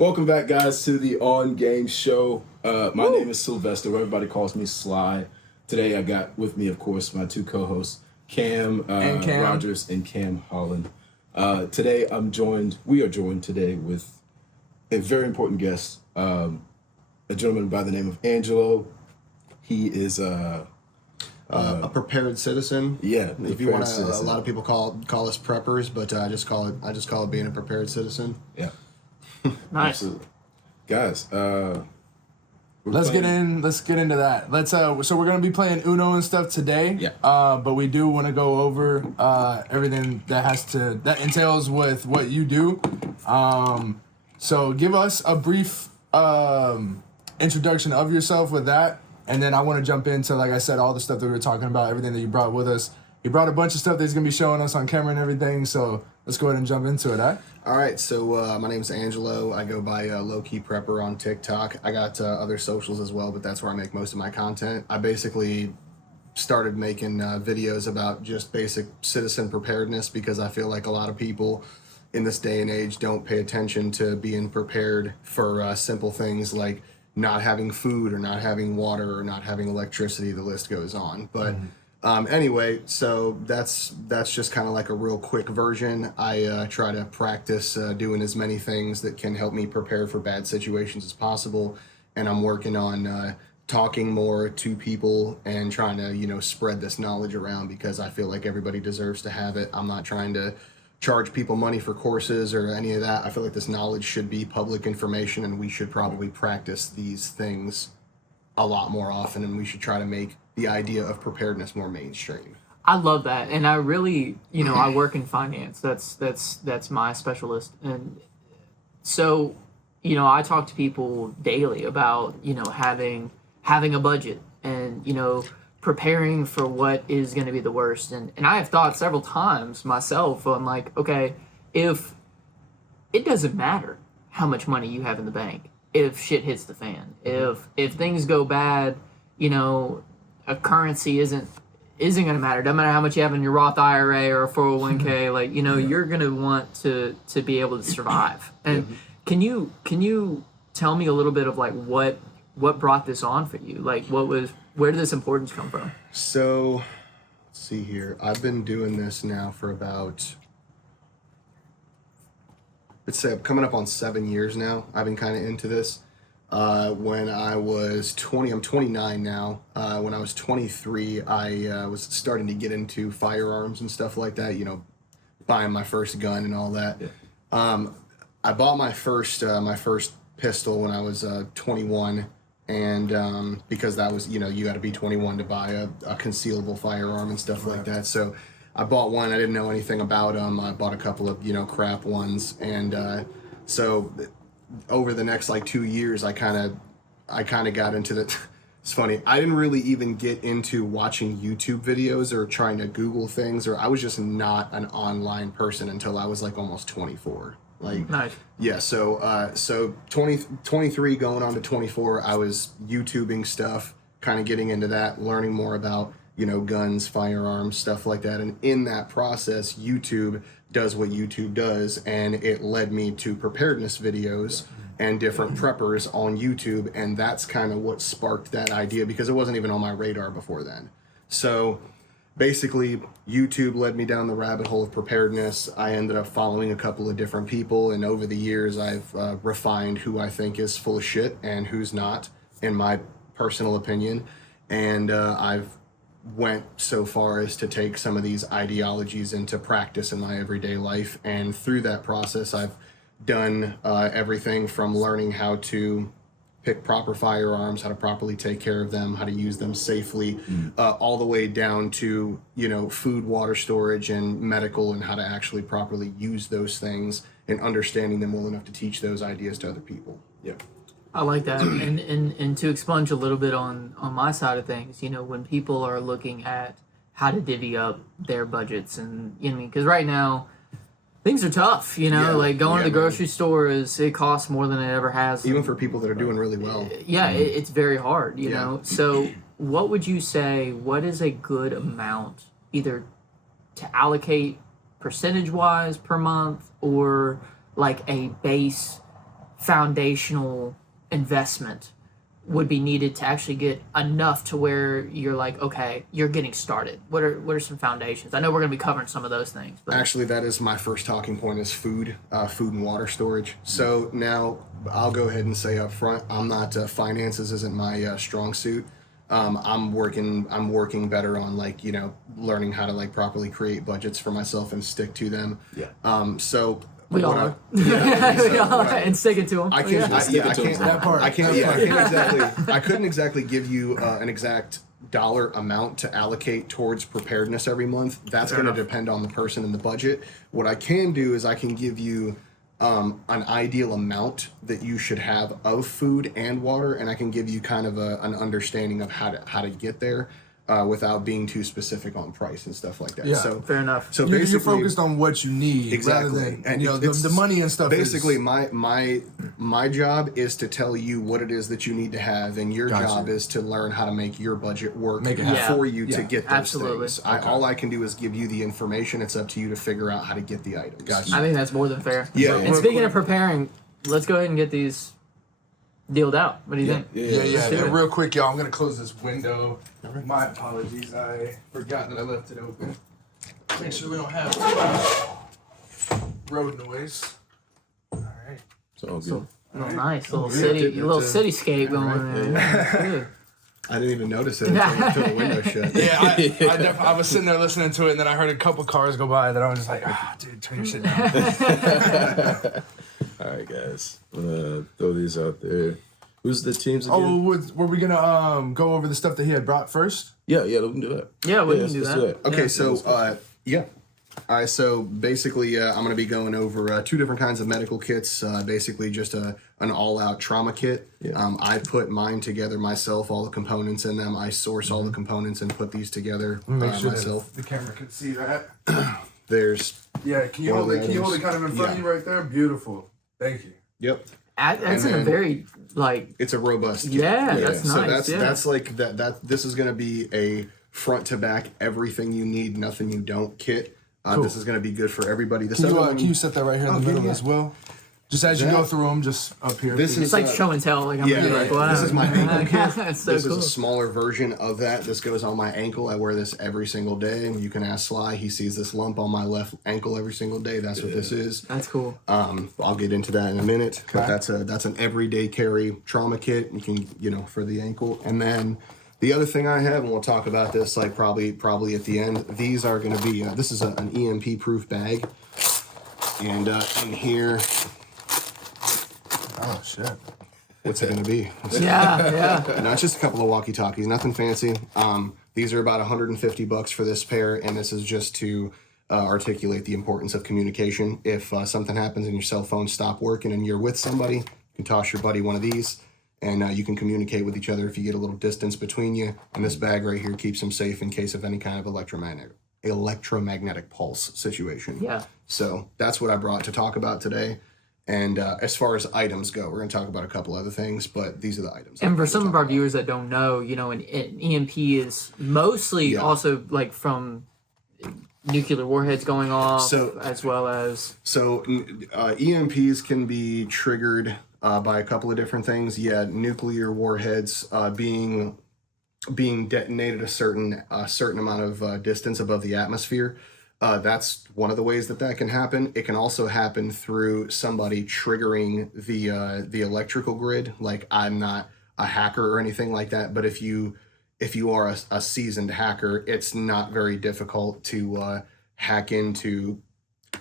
Welcome back, guys, to the On Game Show. My name is Sylvester. Everybody calls me Sly. Today, I got with me, of course, my two co-hosts, Cam, And Cam. Rogers and Cam Holland. Today, we are joined today with a very important guest, a gentleman by the name of Angelo. He is a prepared citizen. Yeah, If you want to, citizen. a lot of people call us preppers, but I just call it being a prepared citizen. Yeah, Nice. absolutely, guys. Let's get into that. So we're gonna be playing Uno and stuff today. Yeah. But we do want to go over everything that entails with what you do. So give us a brief introduction of yourself with that, and then I want to jump into, like I said, all the stuff that we were talking about, everything that you brought with us. You brought a bunch of stuff that he's gonna be showing us on camera and everything. So let's go ahead and jump into it. All right. All right, so my name is Angelo. I go by Low Key Prepper on TikTok. I got other socials as well, but that's where I make most of my content. I basically started making videos about just basic citizen preparedness because I feel like a lot of people in this day and age don't pay attention to being prepared for simple things like not having food or not having water or not having electricity. The list goes on, but. Anyway, so that's just kind of like a real quick version. I try to practice doing as many things that can help me prepare for bad situations as possible, and I'm working on talking more to people and trying to spread this knowledge around because I feel like everybody deserves to have it. I'm not trying to charge people money for courses or any of that. I feel like this knowledge should be public information, and we should probably practice these things a lot more often, and we should try to make the idea of preparedness more mainstream. I love that, and I really, I work in finance. That's my specialist, and so, I talk to people daily about having a budget and preparing for what is going to be the worst. And I have thought several times myself. I'm like, okay, if it doesn't matter how much money you have in the bank, if shit hits the fan, if things go bad, a currency isn't going to matter. Doesn't matter how much you have in your Roth IRA or a 401k. Like you're going to want to be able to survive. And can you tell me a little bit of like what brought this on for you? Like where did this importance come from? So, let's see here. I've been doing this now for about, let's say, coming up on 7 years now. I've been kind of into this. When I was 20, I'm 29 now. When I was 23, I was starting to get into firearms and stuff like that, buying my first gun and all that. Yeah. I bought my first pistol when I was 21, and because that was, you got to be 21 to buy a concealable firearm and stuff like that. So I bought one. I didn't know anything about them. I bought a couple of, crap ones, and so over the next 2 years, I kind of got into the. It's funny. I didn't really even get into watching YouTube videos or trying to Google things, or I was just not an online person until I was almost 24. Nice. Yeah. So 23 going on to 24, I was YouTubing stuff, kind of getting into that, learning more about guns, firearms, stuff like that, and in that process, YouTube does what YouTube does, and it led me to preparedness videos and different preppers on YouTube, and that's kind of what sparked that idea because it wasn't even on my radar before then. So basically, YouTube led me down the rabbit hole of preparedness. I ended up following a couple of different people, and over the years, I've refined who I think is full of shit and who's not, in my personal opinion, and I've went so far as to take some of these ideologies into practice in my everyday life, and through that process I've done everything from learning how to pick proper firearms, how to properly take care of them, how to use them safely, all the way down to food, water storage, and medical, and how to actually properly use those things and understanding them well enough to teach those ideas to other people. yeah. I like that, and to expunge a little bit on my side of things, when people are looking at how to divvy up their budgets, and because right now things are tough, going to the grocery store it costs more than it ever has. Even for people that are doing really well. Yeah, it's very hard, know. So, what would you say? What is a good amount, either to allocate percentage wise per month, or like a base foundational investment would be needed to actually get enough to where you're like, okay, you're getting started? What are some foundations? I know we're going to be covering some of those things, but Actually, that is my first talking point is food and water storage. So now I'll go ahead and say up front, I'm not finances isn't my strong suit. I'm working better on like, you know, learning how to like properly create budgets for myself and stick to them. Yeah. So we all what are. I- We all are, and sticking to them. I can't. I can't. That part. I can't. Yeah, I can't exactly. I couldn't exactly give you an exact dollar amount to allocate towards preparedness every month. That's going to depend on the person and the budget. What I can do is I can give you an ideal amount that you should have of food and water, and I can give you kind of an understanding of how to get there. Without being too specific on price and stuff like that. Yeah. So Fair enough. So You're basically, focused on what you need exactly, rather than and you know it's the money and stuff. Basically, is, my job is to tell you what it is that you need to have, and your Gotcha. job is to learn how to make your budget work Make it happen. for you to Yeah. get those Absolutely. things. All I can do is give you the information. It's up to you to figure out how to get the items. Gotcha. I think that's more than fair. Yeah. And speaking of preparing, let's go ahead and get these dealed out. What do you think? Yeah. Let's do it. And real quick, y'all, I'm gonna close this window. My apologies. I forgot that I left it open. Make sure we don't have road noise. All right. It's all good. So, nice little yeah, little it's a- cityscape going there. I didn't even notice it until the window shut. Yeah, I was sitting there listening to it, and then I heard a couple cars go by that I was just like, dude, turn your shit down. All right, guys. I'm gonna throw these out there. Who's the teams again? Oh, were we gonna go over the stuff that he had brought first? Yeah, we can do that. Yeah, we can let's do do that. Okay, so yeah. All right, so basically, I'm going to be going over two different kinds of medical kits. Basically, just an all-out trauma kit. Yeah. I put mine together myself, all the components in them. I source all the components and put these together Make sure myself. that the camera can see that. There's Yeah, can you One of hold it? Can you those. hold it kind of in front of you right there? Beautiful. Thank you. yep. That's in a then- very like It's a robust kit. yeah, that's So nice. that's like that. This is going to be a front to back, everything you need, nothing you don't kit. Cool. This is going to be good for everybody. This Can you, other one, can you set that right here in the middle yeah. as well? Just as you That- go through them, just up here. This please. It's like show and tell. Like I'm Yeah, gonna be like, right. wow. This is my ankle kit. That's so This cool. is a smaller version of that. This goes on my ankle. I wear this every single day. And you can ask Sly. He sees this lump on my left ankle every single day. That's what this is. That's cool. I'll get into that in a minute. But Okay. that's an everyday carry trauma kit. You can for the ankle. And then the other thing I have, and we'll talk about this like probably at the end. These are going to be. This is an EMP proof bag. And in here, Oh shit. what's it going to be? Yeah, yeah. No, it's just a couple of walkie-talkies, nothing fancy. These are about $150 for this pair, and this is just to articulate the importance of communication. If something happens and your cell phone stop working and you're with somebody, you can toss your buddy one of these, and you can communicate with each other if you get a little distance between you. And this bag right here keeps them safe in case of any kind of electromagnetic pulse situation. Yeah. So that's what I brought to talk about today. And as far as items go, we're going to talk about a couple other things, but these are the items. And for some of our viewers that don't know, you know, an EMP is mostly also like from nuclear warheads going off, So- as well as So EMPs can be triggered by a couple of different things. Yeah, nuclear warheads being detonated a certain amount of distance above the atmosphere. That's one of the ways that can happen. It can also happen through somebody triggering the electrical grid. Like, I'm not a hacker or anything like that, but if you are a seasoned hacker, it's not very difficult to hack into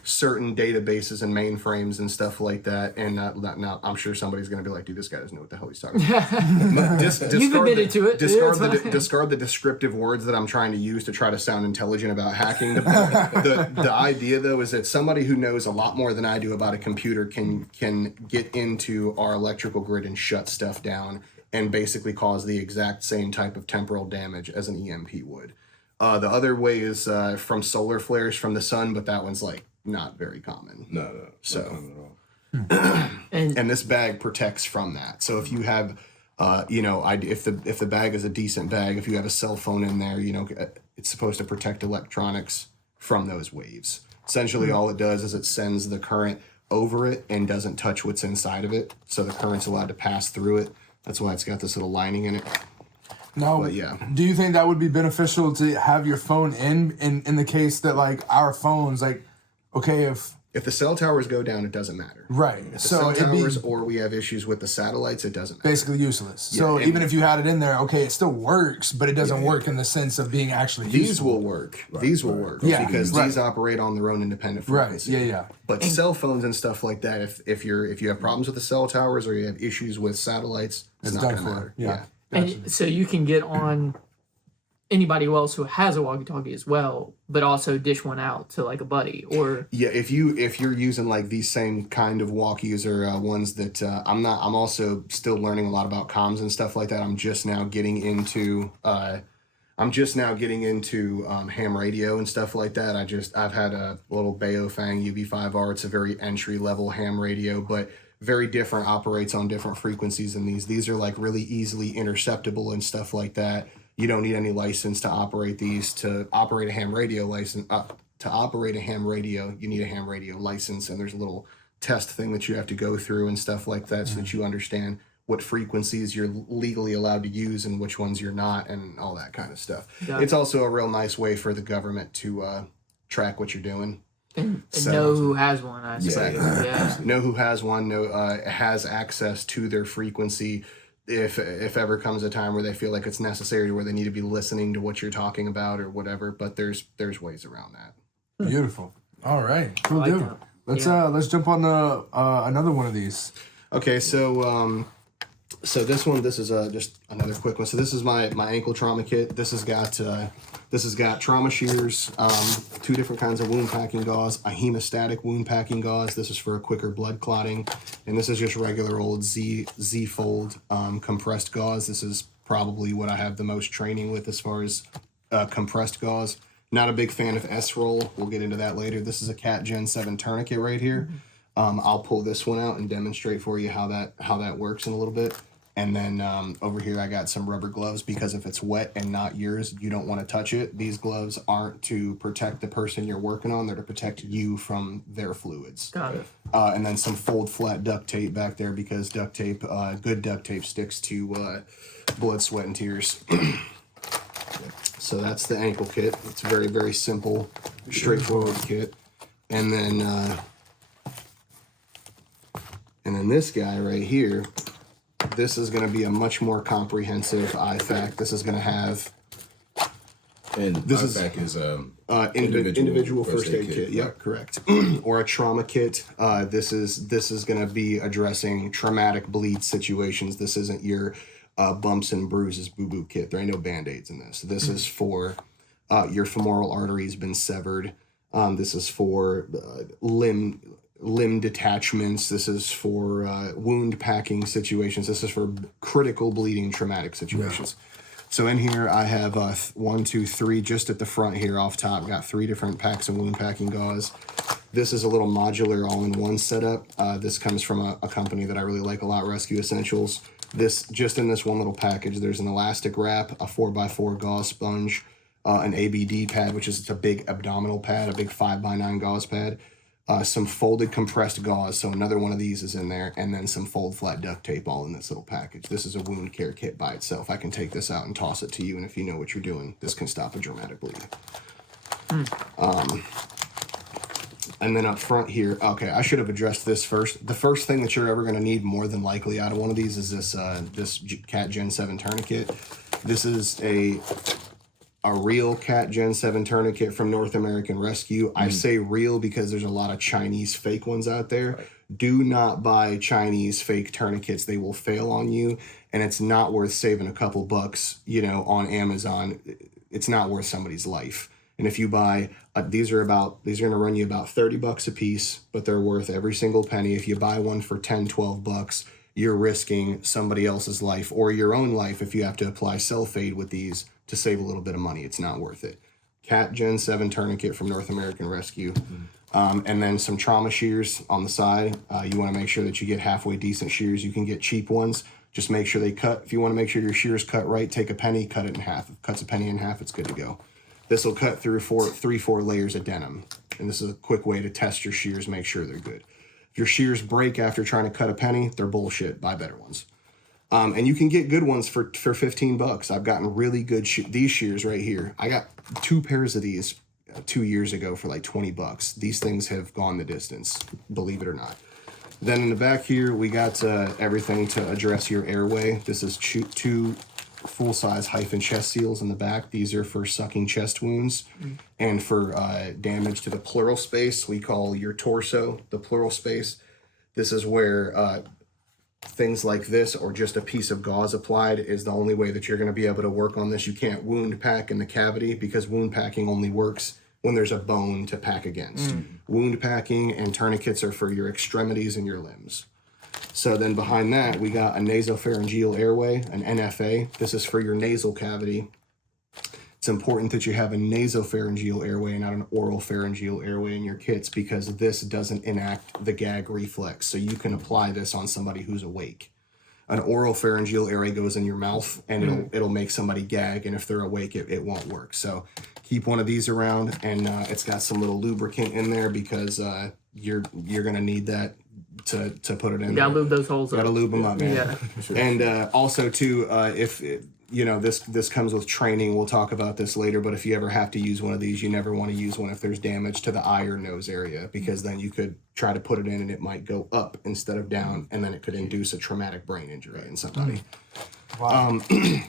certain databases and mainframes and stuff like that. And now I'm sure somebody's going to be like, dude, this guy doesn't know what the hell he's talking about. You've admitted to it. Discard the descriptive words that I'm trying to use to try to sound intelligent about hacking. The idea, though, is that somebody who knows a lot more than I do about a computer can get into our electrical grid and shut stuff down and basically cause the exact same type of temporal damage as an EMP would. The other way is from solar flares from the sun, but that one's like not very common. No. So- not common at all. And this bag protects from that. So if you have, if the bag is a decent bag, if you have a cell phone in there, it's supposed to protect electronics from those waves. Essentially, all it does is it sends the current over it and doesn't touch what's inside of it. So the current's allowed to pass through it. That's why it's got this little lining in it. Now, But yeah. do you think that would be beneficial to have your phone in the case that like our phones, like, okay, If the cell towers go down, it doesn't matter. right, If the so cell it'd be towers or we have issues with the satellites, it doesn't matter. basically useless. So and- even if you had it in there, okay, it still works, but it doesn't work in the sense of being actually These useful. will work. These will work. Yeah, Because right. these operate on their own independent Right, frequency. yeah. But cell phones and stuff like that, if you have problems with the cell towers or you have issues with satellites, it's not done going to for. matter. Yeah. And so you can get on anybody else who has a walkie-talkie as well, but also dish one out to like a buddy or Yeah, if you're using like these same kind of walkies or ones that I'm also still learning a lot about comms and stuff like that. I'm just now getting into ham radio and stuff like that. I've had a little Baofeng UV5R. It's a very entry level ham radio, but very different, operates on different frequencies than these. These are like really easily interceptable and stuff like that. You don't need any license to operate these. To operate a ham radio license, to operate a ham radio, you need a ham radio license, and there's a little test thing that you have to go through and stuff like that, so that you understand what frequencies you're legally allowed to use and which ones you're not, and all that kind of stuff. Got it. It's also a real nice way for the government to track what you're doing. and So- know who has one. I Exactly. suppose. Yeah. Know who has one, has access to their frequency. If ever comes a time where they feel like it's necessary, where they need to be listening to what you're talking about or whatever, but there's ways around that. Beautiful. All right, cool, like dude. that. Let's jump on another one of these. Okay, so this is just another quick one. So this is my ankle trauma kit. This has got trauma shears, 2 different kinds of wound packing gauze, a hemostatic wound packing gauze. This is for a quicker blood clotting, and this is just regular old Z fold compressed gauze. This is probably what I have the most training with as far as compressed gauze. Not a big fan of S-roll. We'll get into that later. This is a Cat Gen 7 tourniquet right here. I'll pull this one out and demonstrate for you how that works in a little bit. And then over here I got some rubber gloves, because if it's wet and not yours, you don't want to touch it. These gloves aren't to protect the person you're working on. They're to protect you from their fluids. Got it. And then some fold flat duct tape back there, because duct tape, good duct tape sticks to blood, sweat, and tears. So that's the ankle kit. It's a very, very simple, straightforward kit. And then this guy right here, this is going to be a much more comprehensive IFAC. This is going to have And This is- IFAC is individual first aid kit. Yep, correct. Or a trauma kit. This is going to be addressing traumatic bleed situations. This isn't your bumps and bruises boo-boo kit. There ain't no Band-Aids in this. This is for your femoral artery's been severed. This is for limb detachments. This is for wound packing situations. This is for critical bleeding traumatic situations. So in here I have 1, 2, 3 just at the front here off top. Got 3 different packs of wound packing gauze. This is a little modular all-in-one setup. This comes from a company that I really like a lot, Rescue Essentials. This, just in this one little package, there's an elastic wrap, a 4x4 gauze sponge, an ABD pad, which is a big abdominal pad, a big 5x9 gauze pad, some folded compressed gauze, so another one of these is in there, and then some fold flat duct tape all in this little package. This is a wound care kit by itself. I can take this out and toss it to you, and if you know what you're doing, this can stop a dramatic bleed. And then up front here, okay, I should have addressed this first. The first thing that you're ever going to need more than likely out of one of these is this Cat Gen 7 tourniquet. This is a real Cat Gen 7 tourniquet from North American Rescue. I say real because there's a lot of Chinese fake ones out there. Right. Do not buy Chinese fake tourniquets. They will fail on you, and it's not worth saving a couple bucks, on Amazon. It's not worth somebody's life. And if you buy, these are going to run you about $30 a piece, but they're worth every single penny. If you buy one for 10, 12 bucks, you're risking somebody else's life or your own life if you have to apply Self-Aid with these to save a little bit of money. It's not worth it. Cat Gen 7 tourniquet from North American Rescue. And then some trauma shears on the side. You want to make sure that you get halfway decent shears. You can get cheap ones. Just make sure they cut. If you want to make sure your shears cut right, take a penny, cut it in half. If it cuts a penny in half, it's good to go. This will cut through 4 layers of denim. And this is a quick way to test your shears, make sure they're good. If your shears break after trying to cut a penny, they're bullshit. Buy better ones. And you can get good ones for $15. I've gotten really good these shears right here. I got 2 pairs of these 2 years ago for like $20. These things have gone the distance, believe it or not. Then in the back here, we got everything to address your airway. This is 2 full-size hyphen chest seals in the back. These are for sucking chest wounds and for damage to the pleural space. We call your torso the pleural space. This is where things like this or just a piece of gauze applied is the only way that you're going to be able to work on this. You can't wound pack in the cavity because wound packing only works when there's a bone to pack against. Wound packing and tourniquets are for your extremities and your limbs. So then behind that, we got a nasopharyngeal airway, an NFA. This is for your nasal cavity. It's important that you have a nasopharyngeal airway and not an oral pharyngeal airway in your kits because this doesn't enact the gag reflex. So you can apply this on somebody who's awake. An oral pharyngeal airway goes in your mouth and it'll make somebody gag, and if they're awake, it won't work. So keep one of these around, and it's got some little lubricant in there because you're gonna need that to put it in. You gotta lube those holes up. Gotta lube them up, man. Yeah. And also too, if this comes with training, we'll talk about this later, but if you ever have to use one of these, you never want to use one if there's damage to the eye or nose area, because then you could try to put it in and it might go up instead of down, and then it could induce a traumatic brain injury in somebody. Wow.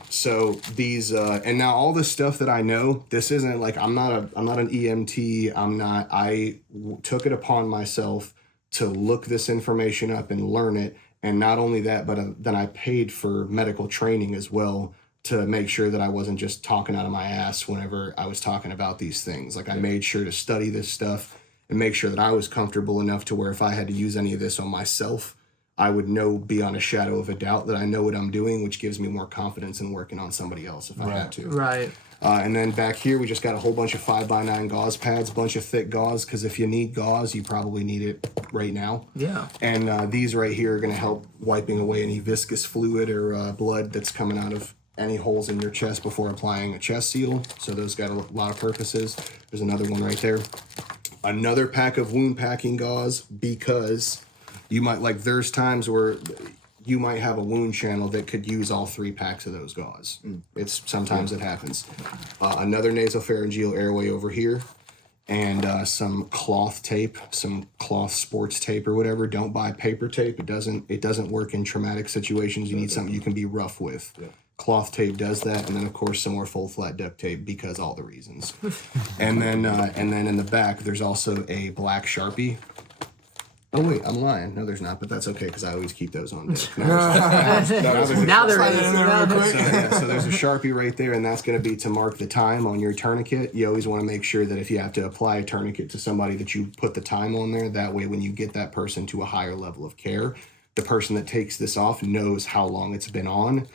So these and now all this stuff that I know, this isn't like I'm not an EMT. I took it upon myself to look this information up and learn it, and not only that, but then I paid for medical training as well to make sure that I wasn't just talking out of my ass whenever I was talking about these things. Like I made sure to study this stuff and make sure that I was comfortable enough to where if I had to use any of this on myself, I would know beyond a shadow of a doubt that I know what I'm doing, which gives me more confidence in working on somebody else if I had to. Right. And then back here, we just got a whole bunch of 5x9 gauze pads, bunch of thick gauze, because if you need gauze, you probably need it right now. Yeah. And these right here are going to help wiping away any viscous fluid or blood that's coming out of any holes in your chest before applying a chest seal. So those got a lot of purposes. There's another one right there. Another pack of wound packing gauze, because you might, like, there's times where you might have a wound channel that could use all 3 packs of those gauze. Sometimes it happens. Another nasopharyngeal airway over here, and some cloth tape, some cloth sports tape or whatever. Don't buy paper tape. It doesn't work in traumatic situations. You need something you can be rough with. Yeah. Cloth tape does that, and then of course some more full flat duct tape because all the reasons. and then in the back there's also a black Sharpie. Oh wait, I'm lying. No, there's not, but that's okay because I always keep those on deck. Now there is. So there's a Sharpie right there, and that's going to be to mark the time on your tourniquet. You always want to make sure that if you have to apply a tourniquet to somebody that you put the time on there. That way when you get that person to a higher level of care, the person that takes this off knows how long it's been on.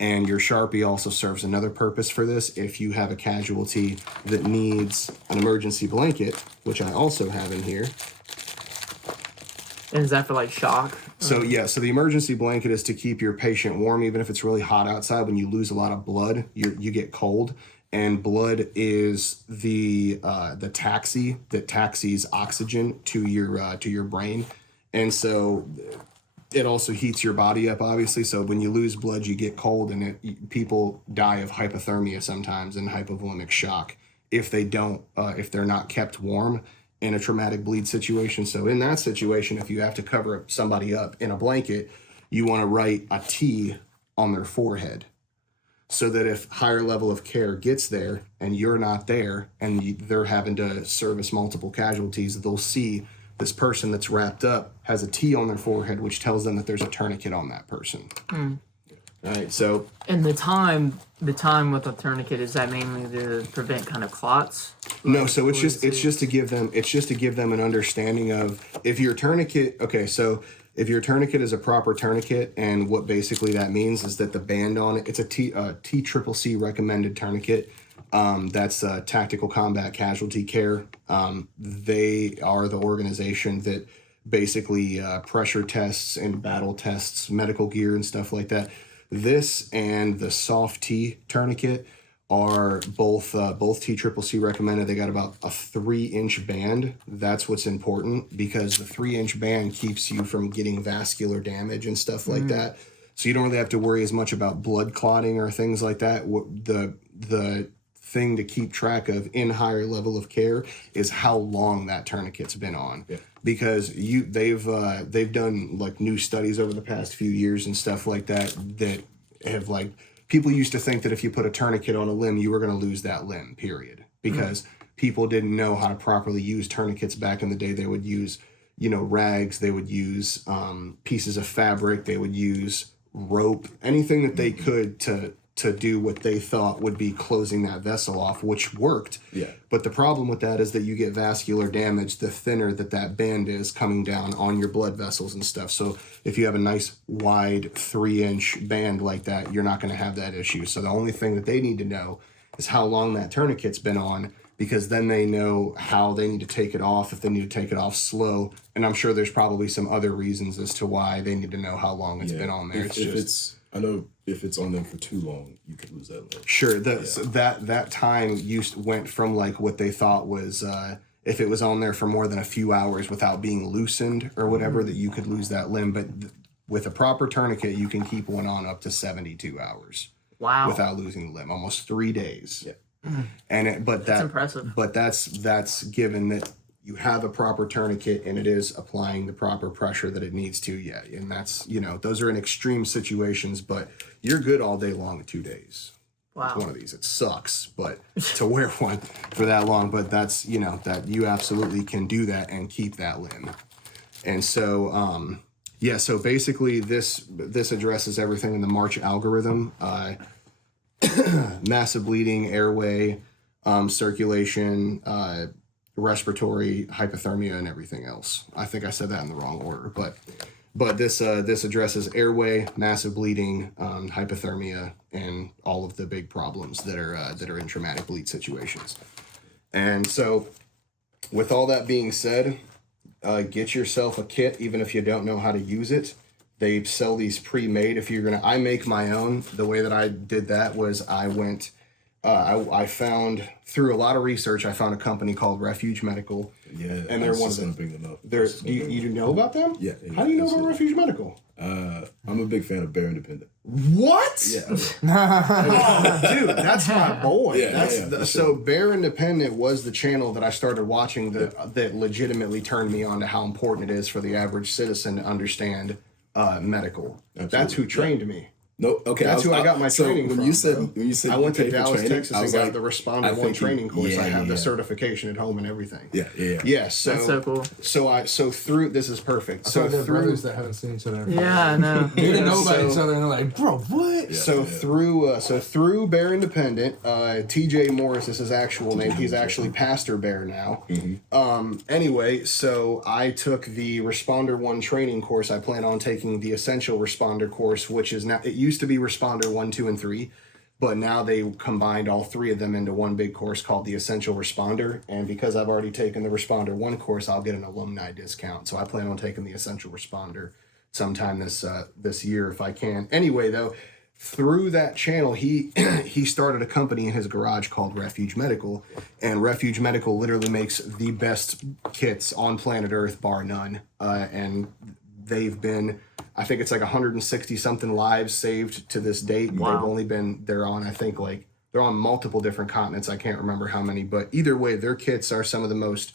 And your Sharpie also serves another purpose for this. If you have a casualty that needs an emergency blanket, which I also have in here. And is that for like shock? So yeah, so the emergency blanket is to keep your patient warm, even if it's really hot outside. When you lose a lot of blood, you get cold, and blood is the taxi that taxis oxygen to your brain, and so it also heats your body up, obviously. So when you lose blood, you get cold, and people die of hypothermia sometimes and hypovolemic shock if they're not kept warm in a traumatic bleed situation. So in that situation, if you have to cover somebody up in a blanket, you want to write a T on their forehead so that if higher level of care gets there and you're not there and they're having to service multiple casualties, they'll see this person that's wrapped up has a T on their forehead, which tells them that there's a tourniquet on that person. All right, so. And the time with a tourniquet, is that mainly to prevent kind of clots? No, so it's just to give them an understanding of if your tourniquet. Okay, so if your tourniquet is a proper tourniquet, and what basically that means is that the band on it, it's a TCCC recommended tourniquet. That's Tactical Combat Casualty Care. They are the organization that basically pressure tests and battle tests medical gear and stuff like that. This and the soft T tourniquet are both TCCC recommended. They got about a 3-inch band. That's what's important, because the 3-inch band keeps you from getting vascular damage and stuff like that. So you don't really have to worry as much about blood clotting or things like that. The thing to keep track of in higher level of care is how long that tourniquet's been on. Yeah. Because they've done like new studies over the past few years and stuff like that have like, people used to think that if you put a tourniquet on a limb, you were going to lose that limb, period. Because people didn't know how to properly use tourniquets back in the day. They would use, rags, they would use pieces of fabric, they would use rope, anything that they could to do what they thought would be closing that vessel off, which worked. Yeah. But the problem with that is that you get vascular damage the thinner that band is coming down on your blood vessels and stuff. So if you have a nice wide 3-inch band like that, you're not going to have that issue. So the only thing that they need to know is how long that tourniquet's been on, because then they know how they need to take it off, if they need to take it off slow. And I'm sure there's probably some other reasons as to why they need to know how long it's been on there. I know if it's on them for too long, you could lose that limb. Sure, so that time went from like what they thought was if it was on there for more than a few hours without being loosened or whatever, that you could lose that limb. But with a proper tourniquet, you can keep one on up to 72 hours. Wow. Without losing the limb, almost 3 days. Yeah. And that's impressive. But that's given that you have a proper tourniquet and it is applying the proper pressure that it needs to. Yeah, and that's those are in extreme situations, but you're good all day long in 2 days. Wow. One of these, it sucks, but to wear one for that long, but that's that you absolutely can do that and keep that limb. And so so basically this addresses everything in the March algorithm. Massive bleeding, airway, circulation, respiratory, hypothermia, and everything else. I think I said that in the wrong order, but this addresses airway, massive bleeding, hypothermia, and all of the big problems that are in traumatic bleed situations. And so, with all that being said, get yourself a kit, even if you don't know how to use it. They sell these pre-made. I make my own. The way that I did that was I went. I found, through a lot of research, I found a company called Refuge Medical. Yeah, and they're one of going the. to bring them up. Do you know about them? Yeah. How do you know about absolutely. Refuge Medical? I'm a big fan of Bear Independent. What? Yeah. Oh, dude, that's my boy. Yeah, So Bear Independent was the channel that I started watching that legitimately turned me on to how important it is for the average citizen to understand medical. Absolutely. That's who trained me. No, okay. That's who I got my training when from. you said I you went to paid for Dallas, training, Texas, I and was got like, the I Responder One think training course. I have the yeah. certification at home and everything. Yeah. Yes. So, That's so cool. So through this is perfect. So So they're through brothers that haven't seen each other. Yeah, I know. They didn't know about So- each other, and they're like, bro, what? Yeah. Through Bear Independent, TJ Morris is his actual name. He's actually Pastor Bear now. Anyway, so I took the Responder 1 training course. I plan on taking the Essential Responder course, which is now, it used to be Responder 1, 2, and 3, but now they combined all 3 of them into one big course called the Essential Responder. And because I've already taken the Responder 1 course, I'll get an alumni discount. So I plan on taking the Essential Responder sometime this year if I can. Anyway, though, through that channel, he started a company in his garage called Refuge Medical, and Refuge Medical literally makes the best kits on planet Earth, bar none. And they've been, I think it's like 160 something lives saved to this date. Wow. They're on multiple different continents. I can't remember how many, but either way, their kits are some of the most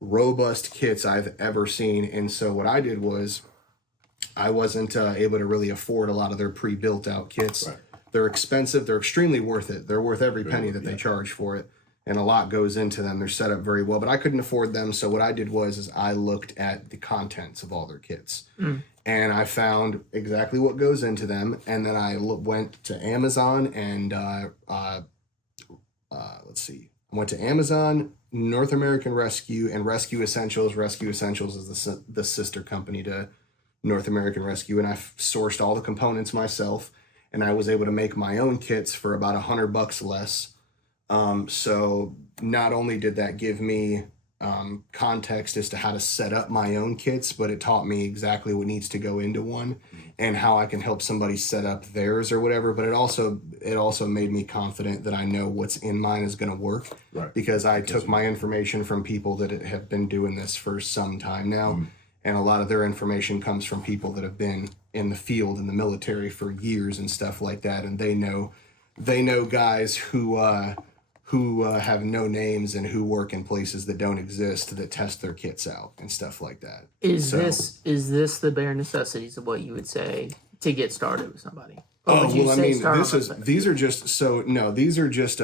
robust kits I've ever seen. And so what I did was, I wasn't able to really afford a lot of their pre-built out kits. Right. They're expensive. They're extremely worth it. They're worth every penny that they charge for it. And a lot goes into them. They're set up very well, but I couldn't afford them. So what I did was I looked at the contents of all their kits. And I found exactly what goes into them. And then I went to Amazon and let's see. I went to Amazon, North American Rescue, and Rescue Essentials. Rescue Essentials is the sister company to North American Rescue, and I sourced all the components myself, and I was able to make my own kits for about $100 less. So not only did that give me context as to how to set up my own kits, but it taught me exactly what needs to go into one and how I can help somebody set up theirs or whatever. But it also made me confident that I know what's in mine is going to work, Right. because I took my information from people that have been doing this for some time now. And a lot of their information comes from people that have been in the field in the military for years and stuff like that. And they know guys who have no names and who work in places that don't exist that test their kits out and stuff like that. Is So- this the bare necessities of what you would say to get started with somebody? Or would you Well, I say mean, start off with- these are just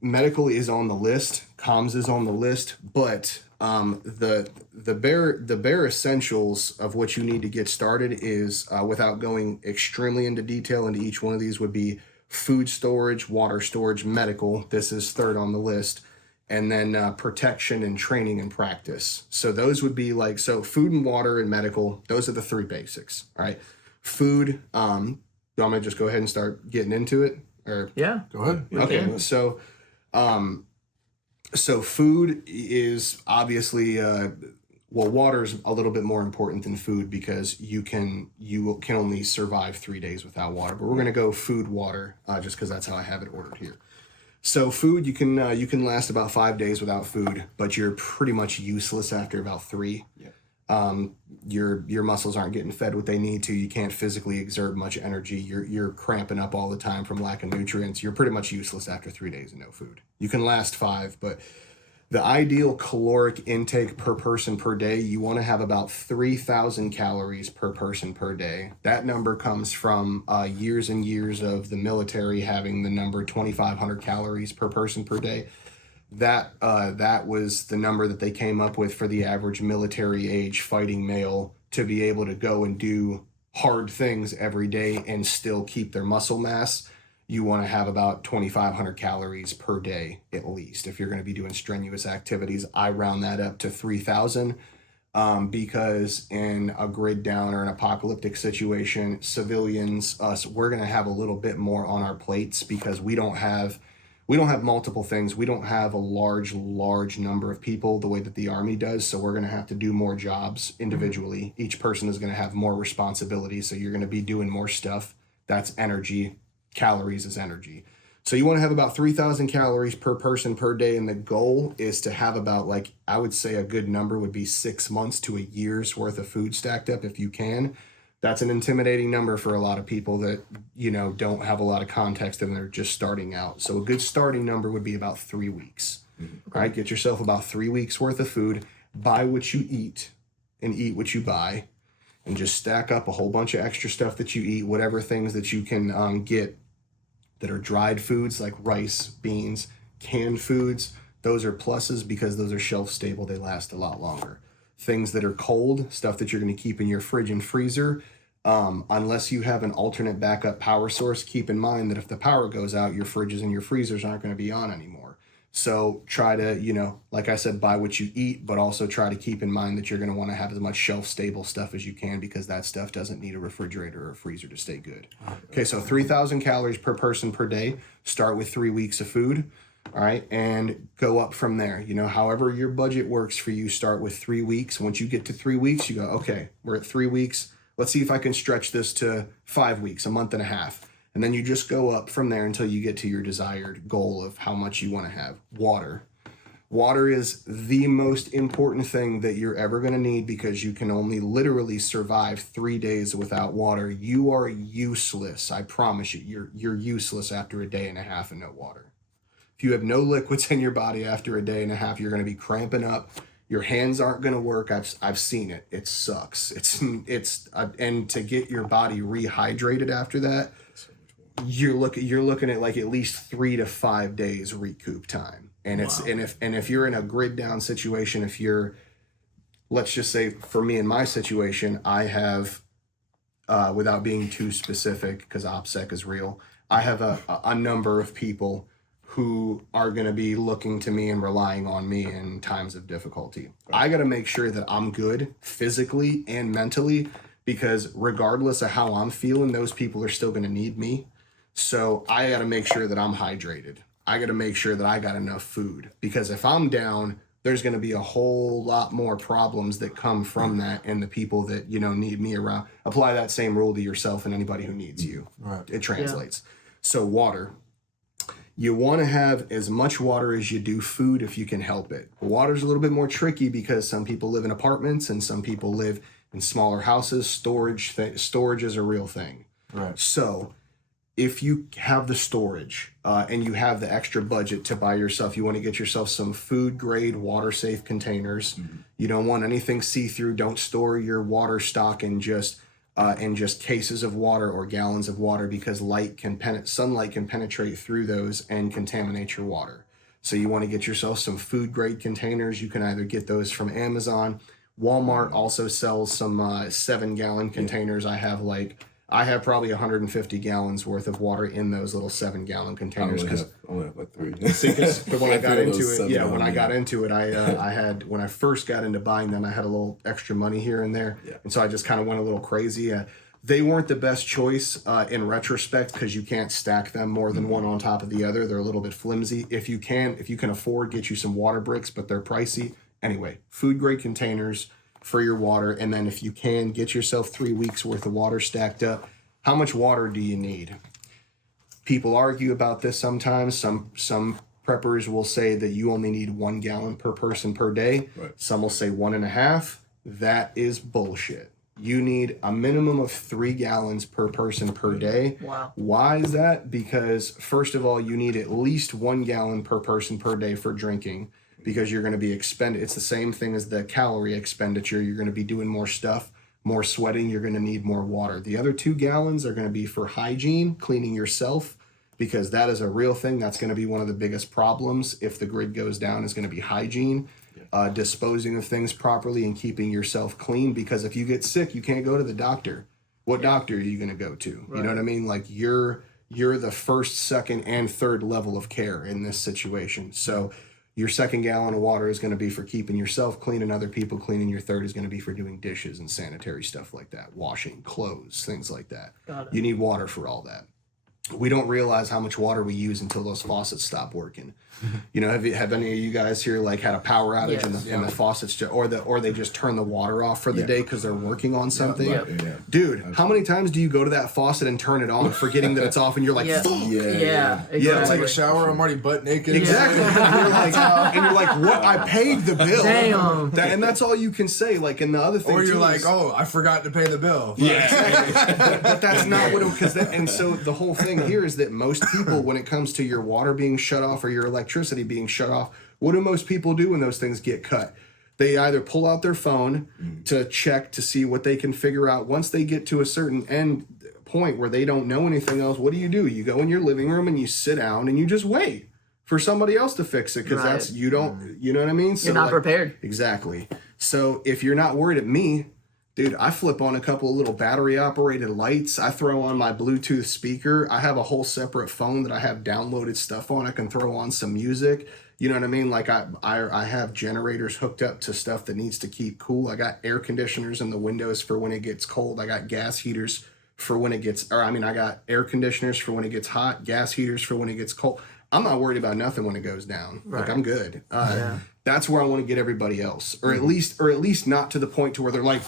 medical is on the list, comms is on the list, but the bare essentials of what you need to get started is, without going extremely into detail into each one of these, would be food storage, water storage, medical. This is third on the list. And then protection and training and practice. So those would be like, so food and water and medical, those are the three basics. All right. Food, I'm going to just go ahead and start getting into it. Or Yeah. Go ahead. okay. can. So food is obviously, water is a little bit more important than food, because you can only survive 3 days without water. But we're gonna go food, water, just because that's how I have it ordered here. So food, you can last about 5 days without food, but you're pretty much useless after about 3. Your muscles aren't getting fed what they need to. You can't physically exert much energy. You're cramping up all the time from lack of nutrients. You're pretty much useless after 3 days of no food. You can last 5, but the ideal caloric intake per person per day, you want to have about 3,000 calories per person per day. That number comes from years and years of the military having the number 2,500 calories per person per day. That was the number that they came up with for the average military age fighting male to be able to go and do hard things every day and still keep their muscle mass. You want to have about 2,500 calories per day at least. If you're going to be doing strenuous activities, I round that up to 3,000, because in a grid down or an apocalyptic situation, civilians, us, we're going to have a little bit more on our plates because we don't have multiple things. We don't have a large number of people the way that the Army does. So we're going to have to do more jobs individually. Each person is going to have more responsibility. So you're going to be doing more stuff. That's energy. Calories is energy. So you want to have about 3,000 calories per person per day. And the goal is to have about, like, I would say a good number would be 6 months to a year's worth of food stacked up if you can. That's an intimidating number for a lot of people that, don't have a lot of context and they're just starting out. So a good starting number would be about 3 weeks. All right, get yourself about 3 weeks worth of food, buy what you eat and eat what you buy, and just stack up a whole bunch of extra stuff that you eat, whatever things that you can get that are dried foods like rice, beans, canned foods. Those are pluses because those are shelf stable. They last a lot longer. Things that are cold, stuff that you're going to keep in your fridge and freezer, unless you have an alternate backup power source, keep in mind that if the power goes out, your fridges and your freezers aren't going to be on anymore. So try to, like I said, buy what you eat, but also try to keep in mind that you're going to want to have as much shelf stable stuff as you can, because that stuff doesn't need a refrigerator or a freezer to stay good. Okay, so 3,000 calories per person per day. Start with 3 weeks of food. All right, and go up from there. However your budget works for you, start with 3 weeks. Once you get to 3 weeks, you go, okay, we're at 3 weeks. Let's see if I can stretch this to 5 weeks, a month and a half. And then you just go up from there until you get to your desired goal of how much you want to have. Water. Water is the most important thing that you're ever going to need, because you can only literally survive 3 days without water. You are useless. I promise you, you're useless after a day and a half and no water. If you have no liquids in your body after a day and a half, you're going to be cramping up. Your hands aren't going to work. I've seen it. It sucks. And to get your body rehydrated after that, you're looking at like at least 3 to 5 days recoup time. And if you're in a grid down situation, let's just say for me in my situation, I have, without being too specific because OPSEC is real, I have a number of people who are going to be looking to me and relying on me in times of difficulty. I got to make sure that I'm good physically and mentally, because regardless of how I'm feeling, those people are still going to need me. So I got to make sure that I'm hydrated. I got to make sure that I got enough food, because if I'm down, there's going to be a whole lot more problems that come from that, and the people that, you know, need me around. Apply that same rule to yourself and anybody who needs you. Right. It translates. So water. You want to have as much water as you do food if you can help it. Water's a little bit more tricky because some people live in apartments and some people live in smaller houses. Storage is a real thing. Right. So if you have the storage and you have the extra budget to buy yourself, you want to get yourself some food grade water safe containers. You don't want anything see-through. Don't store your water stock in just cases of water or gallons of water, because sunlight can penetrate through those and contaminate your water. So you want to get yourself some food grade containers. You can either get those from Amazon. Walmart also sells some 7-gallon containers. I have probably 150 gallons worth of water in those little 7-gallon containers. I only have like 3. But when I got into it, I I had, when I first got into buying them, I had a little extra money here and there. Yeah. And so I just kind of went a little crazy. They weren't the best choice in retrospect, because you can't stack them more than one on top of the other. They're a little bit flimsy. If you can afford, get you some water bricks, but they're pricey. Anyway, food grade containers for your water. And then if you can, get yourself 3 weeks worth of water stacked up. How much water do you need? People argue about this sometimes. Some preppers will say that you only need 1 gallon per person per day. Right. Some will say 1.5. That is bullshit. You need a minimum of 3 gallons per person per day. Wow. Why is that? Because first of all, you need at least 1 gallon per person per day for drinking, because you're going to be expended. It's the same thing as the calorie expenditure. You're going to be doing more stuff, more sweating. You're going to need more water. The other 2 gallons are going to be for hygiene, cleaning yourself, because that is a real thing. That's going to be one of the biggest problems if the grid goes down, is going to be hygiene, disposing of things properly and keeping yourself clean. Because if you get sick, you can't go to the doctor. What doctor are you going to go to? Right. You know what I mean? Like you're the first, second, and third level of care in this situation. So your 2nd gallon of water is going to be for keeping yourself clean and other people clean, and your 3rd is going to be for doing dishes and sanitary stuff like that, washing clothes, things like that. Got it. You need water for all that. We don't realize how much water we use until those faucets stop working. You know, have any of you guys here like had a power outage and the faucets or they just turn the water off for the day because they're working on something? Yeah. Dude, how many times do you go to that faucet and turn it on, forgetting that it's off, and you're like, fuck. Yeah, exactly. Yeah, Take a shower, I'm already butt naked. Exactly. And you're like, what? I paid the bill. Damn. And that's all you can say. Like, and the other thing, Or you're too like, is, oh, I forgot to pay the bill. yeah. But that's not what it, and so the whole thing here is that most people, when it comes to your water being shut off or your electricity being shut off, what do most people do when those things get cut? They either pull out their phone to check to see what they can figure out. Once they get to a certain end point where they don't know anything else, what do? You go in your living room and you sit down and you just wait for somebody else to fix it, because that's, you don't, you know what I mean? So You're not prepared. Exactly. So if you're not worried at me, dude, I flip on a couple of little battery operated lights. I throw on my Bluetooth speaker. I have a whole separate phone that I have downloaded stuff on. I can throw on some music. You know what I mean? Like I have generators hooked up to stuff that needs to keep cool. I got air conditioners in the windows for when it gets cold. I got gas heaters for when it gets, I got air conditioners for when it gets hot, gas heaters for when it gets cold. I'm not worried about nothing when it goes down. Right. Like, I'm good. That's where I want to get everybody else, or at least not to the point to where they're like,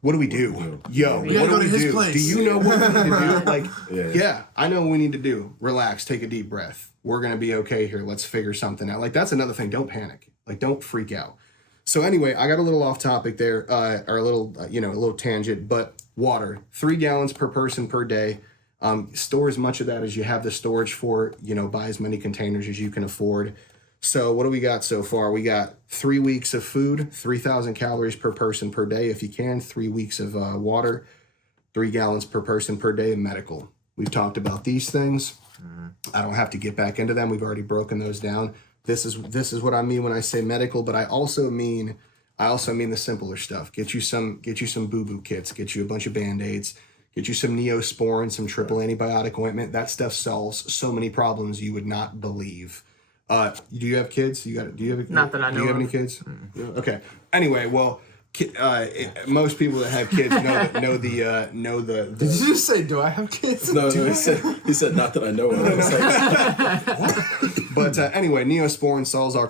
what do we do? Yo, gotta what go do to we his do? place. Do you know what we need to do? Like, Yeah. I know what we need to do. Relax, take a deep breath. We're going to be okay here. Let's figure something out. Like, that's another thing. Don't panic. Like, don't freak out. So anyway, I got a little off topic there, or a little, a little tangent, but water, 3 gallons per person per day. Store as much of that as you have the storage for, buy as many containers as you can afford. So what do we got so far? We got 3 weeks of food, 3,000 calories per person per day. If you can, 3 weeks of water, 3 gallons per person per day of medical. We've talked about these things. I don't have to get back into them. We've already broken those down. This is what I mean when I say medical, but I also mean the simpler stuff. Get you some boo-boo kits, get you a bunch of Band-Aids, get you some Neosporin, some triple antibiotic ointment. That stuff solves so many problems you would not believe. Do you have kids? Do you have Not that I Do know you have of. any kids? Okay. Anyway, well, Most people that have kids know the Did you just say, do I have kids? No, he said not that I know of. I was like, But anyway, Neosporin solves all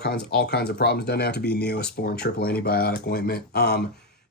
kinds of problems. Doesn't have to be Neosporin triple antibiotic ointment.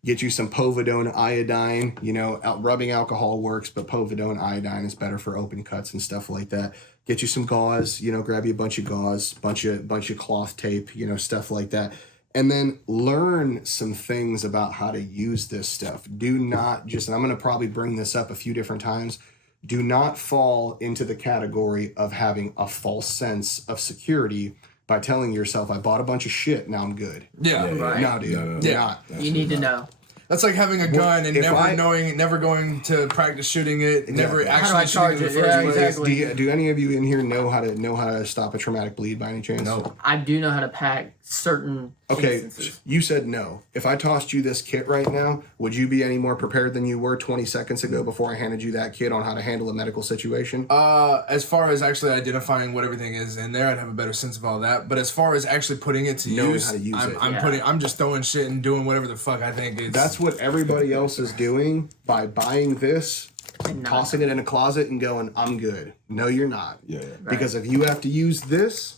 Get you some povidone iodine. You know, rubbing alcohol works, but povidone iodine is better for open cuts and stuff like that. Get you some gauze. You know, grab you a bunch of gauze, bunch of cloth tape. You know, stuff like that. And then learn some things about how to use this stuff. Do not just, and I'm going to probably bring this up a few different times, do not fall into the category of having a false sense of security by telling yourself, I bought a bunch of shit, now I'm good. Yeah. Right. No, dude. No. You're Yeah. not. You need to know. That's like having a gun and if never going to practice shooting it, never Exactly. How do I actually charge shooting it in it? the Yeah, first place. exactly. Do any of you in here know how to stop a traumatic bleed by any chance? No. I do know how to pack certain Okay, instances. you said no. If I tossed you this kit right now, would you be any more prepared than you were 20 seconds ago before I handed you that kit on how to handle a medical situation? As far as actually identifying what everything is in there, I'd have a better sense of all that. But as far as actually putting it to Knowing use, how to use it. I'm just throwing shit and doing whatever the fuck I think it's. That's what everybody else is doing by buying this, And not- tossing it in a closet and going, I'm good. No, you're not. yeah. Because if you have to use this,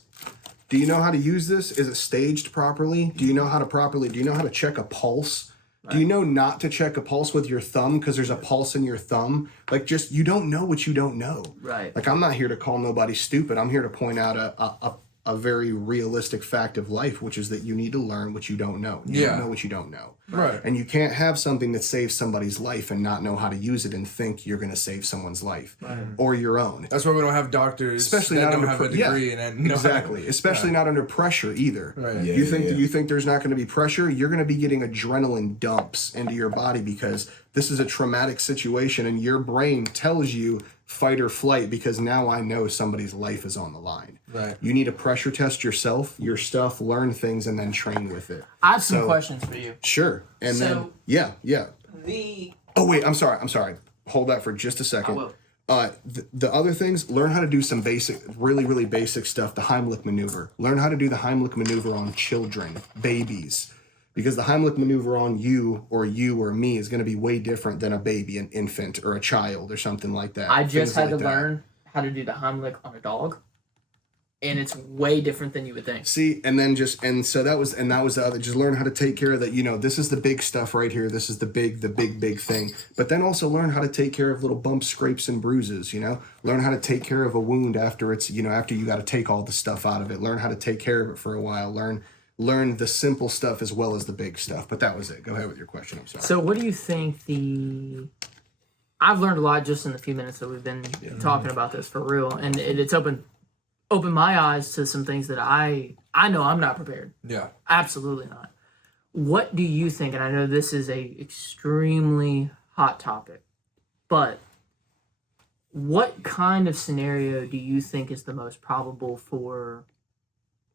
do you know how to use this? Is it staged properly? Do you know how to check a pulse? Do you know not to check a pulse with your thumb because there's a pulse in your thumb? Like, just, you don't know what you don't know. Right. Like, I'm not here to call nobody stupid. I'm here to point out a very realistic fact of life, which is that you need to learn what you don't know. You Yeah. don't know what you don't know. Right. And you can't have something that saves somebody's life and not know how to use it and think you're going to save someone's life or your own. That's why we don't have doctors Especially that not don't under have a degree and know how to- exactly. Especially not under pressure either. Right. Yeah, You think there's not going to be pressure? You're going to be getting adrenaline dumps into your body because this is a traumatic situation and your brain tells you fight or flight because now I know somebody's life is on the line. Right. You need to pressure test yourself, your stuff, learn things, and then train with it. I have some So- questions for you. Sure. And then So- yeah. The Oh wait, I'm sorry. Hold that for just a second. will. The other things, learn how to do some basic, really, really basic stuff. The Heimlich maneuver. Learn how to do the Heimlich maneuver on children, babies. Because the Heimlich maneuver on you or me is going to be way different than a baby, an infant, or a child, or something like that. I just Things had like to that. learn how to do the Heimlich on a dog, and it's way different than you would think. See, so that was the other. Just learn how to take care of that. You know, this is the big stuff right here. This is the big thing. But then also learn how to take care of little bumps, scrapes, and bruises. You know, learn how to take care of a wound after it's, you know, after you got to take all the stuff out of it. Learn how to take care of it for a while. Learn the simple stuff as well as the big stuff. But that was it. Go ahead with your question. I'm sorry. So, what do you think I've learned a lot just in the few minutes that we've been talking about this for real, and it's opened my eyes to some things that I know I'm not prepared. Yeah. Absolutely not. What do you think? And I know this is a extremely hot topic, but what kind of scenario do you think is the most probable for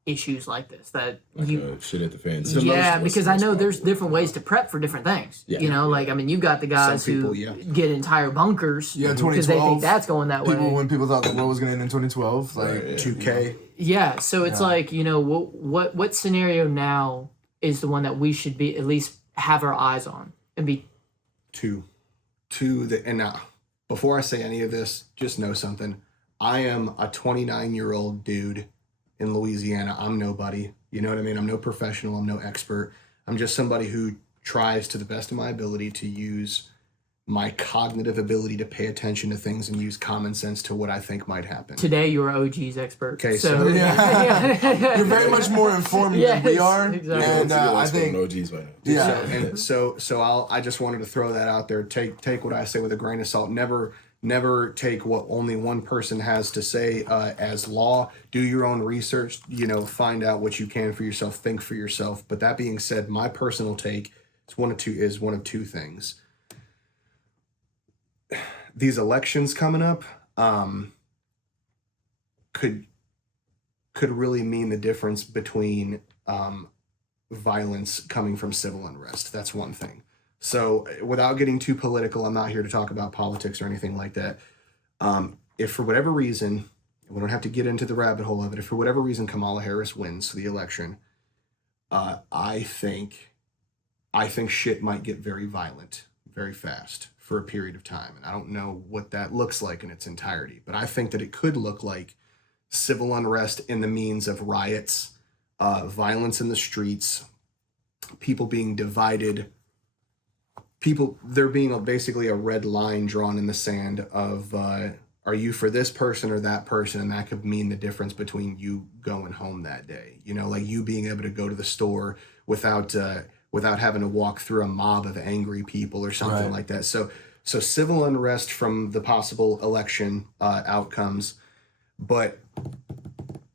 issues like this? That Like you shit at the fans. yeah, because I know there's different ways to prep for different things. Yeah. You know, like I mean, you've got the guys Some people, who yeah. get entire bunkers Yeah, because they 2012. think that's going that way. When people thought the world was going to end in 2012, like Right, yeah. 2K. Yeah, so it's like, you know, what scenario now is the one that we should be at least have our eyes on and be And now, before I say any of this, just know something. I am a 29-year-old dude in Louisiana. I'm nobody. You know what I mean? I'm no professional. I'm no expert. I'm just somebody who tries to the best of my ability to use my cognitive ability to pay attention to things and use common sense to what I think might happen. today you're OG's expert. Okay, so so- you're very much more informed than we Yes, are. exactly. And I think, OGs right now. yeah. And so I just wanted to throw that out there. Take what I say with a grain of salt. Never take what only one person has to say as law. Do your own research. You know, find out what you can for yourself. Think for yourself. But that being said, my personal take is one of two things. These elections coming up could really mean the difference between violence coming from civil unrest. That's one thing. So without getting too political, I'm not here to talk about politics or anything like that. If for whatever reason, we don't have to get into the rabbit hole of it, if for whatever reason Kamala Harris wins the election, I think I think shit might get very violent very fast for a period of time. And I don't know what that looks like in its entirety, but I think that it could look like civil unrest in the means of riots, violence in the streets, people being divided, there being basically a red line drawn in the sand of, are you for this person or that person? And that could mean the difference between you going home that day. You know, like you being able to go to the store without having to walk through a mob of angry people or something Right. like that. So civil unrest from the possible election outcomes, but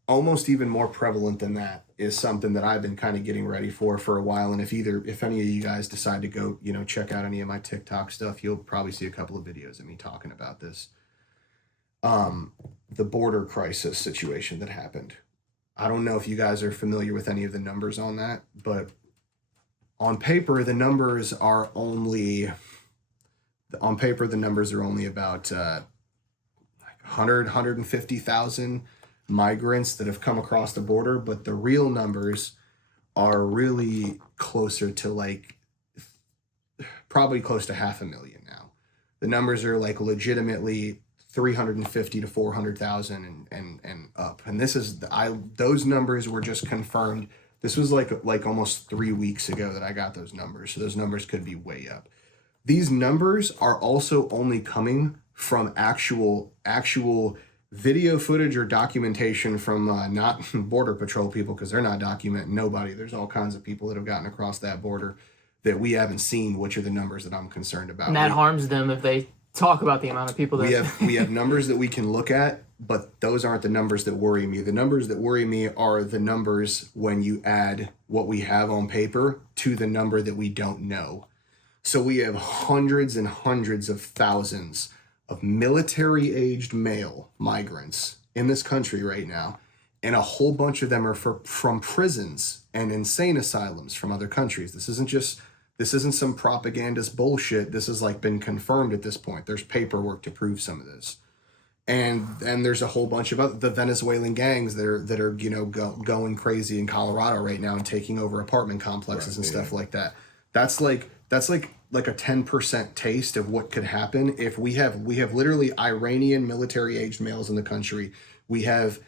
almost even more prevalent than that is something that I've been kind of getting ready for a while. And if any of you guys decide to go, you know, check out any of my TikTok stuff, you'll probably see a couple of videos of me talking about this. The border crisis situation that happened. I don't know if you guys are familiar with any of the numbers on that, but on paper, the numbers are only about 150,000 migrants that have come across the border, but the real numbers are really closer to like probably close to 500,000 now. The numbers are like legitimately 350 to 400,000 and up. And this is those numbers were just confirmed. This was like almost 3 weeks ago that I got those numbers. So those numbers could be way up. These numbers are also only coming from actual video footage or documentation from not Border Patrol people, because they're not documenting nobody. There's all kinds of people that have gotten across that border that we haven't seen, which are the numbers that I'm concerned about. And that harms them if they talk about the amount of people that we have numbers that we can look at, but those aren't the numbers that worry me. The numbers that worry me are the numbers when you add what we have on paper to the number that we don't know. So we have hundreds and hundreds of thousands of military-aged male migrants in this country right now, and a whole bunch of them are from prisons and insane asylums from other countries. This isn't some propagandist bullshit. This has like been confirmed at this point. There's paperwork to prove some of this. And there's a whole bunch of the Venezuelan gangs that are you know going crazy in Colorado right now and taking over apartment complexes and stuff like that. That's like a 10% taste of what could happen if we have literally Iranian military-aged males in the country. We have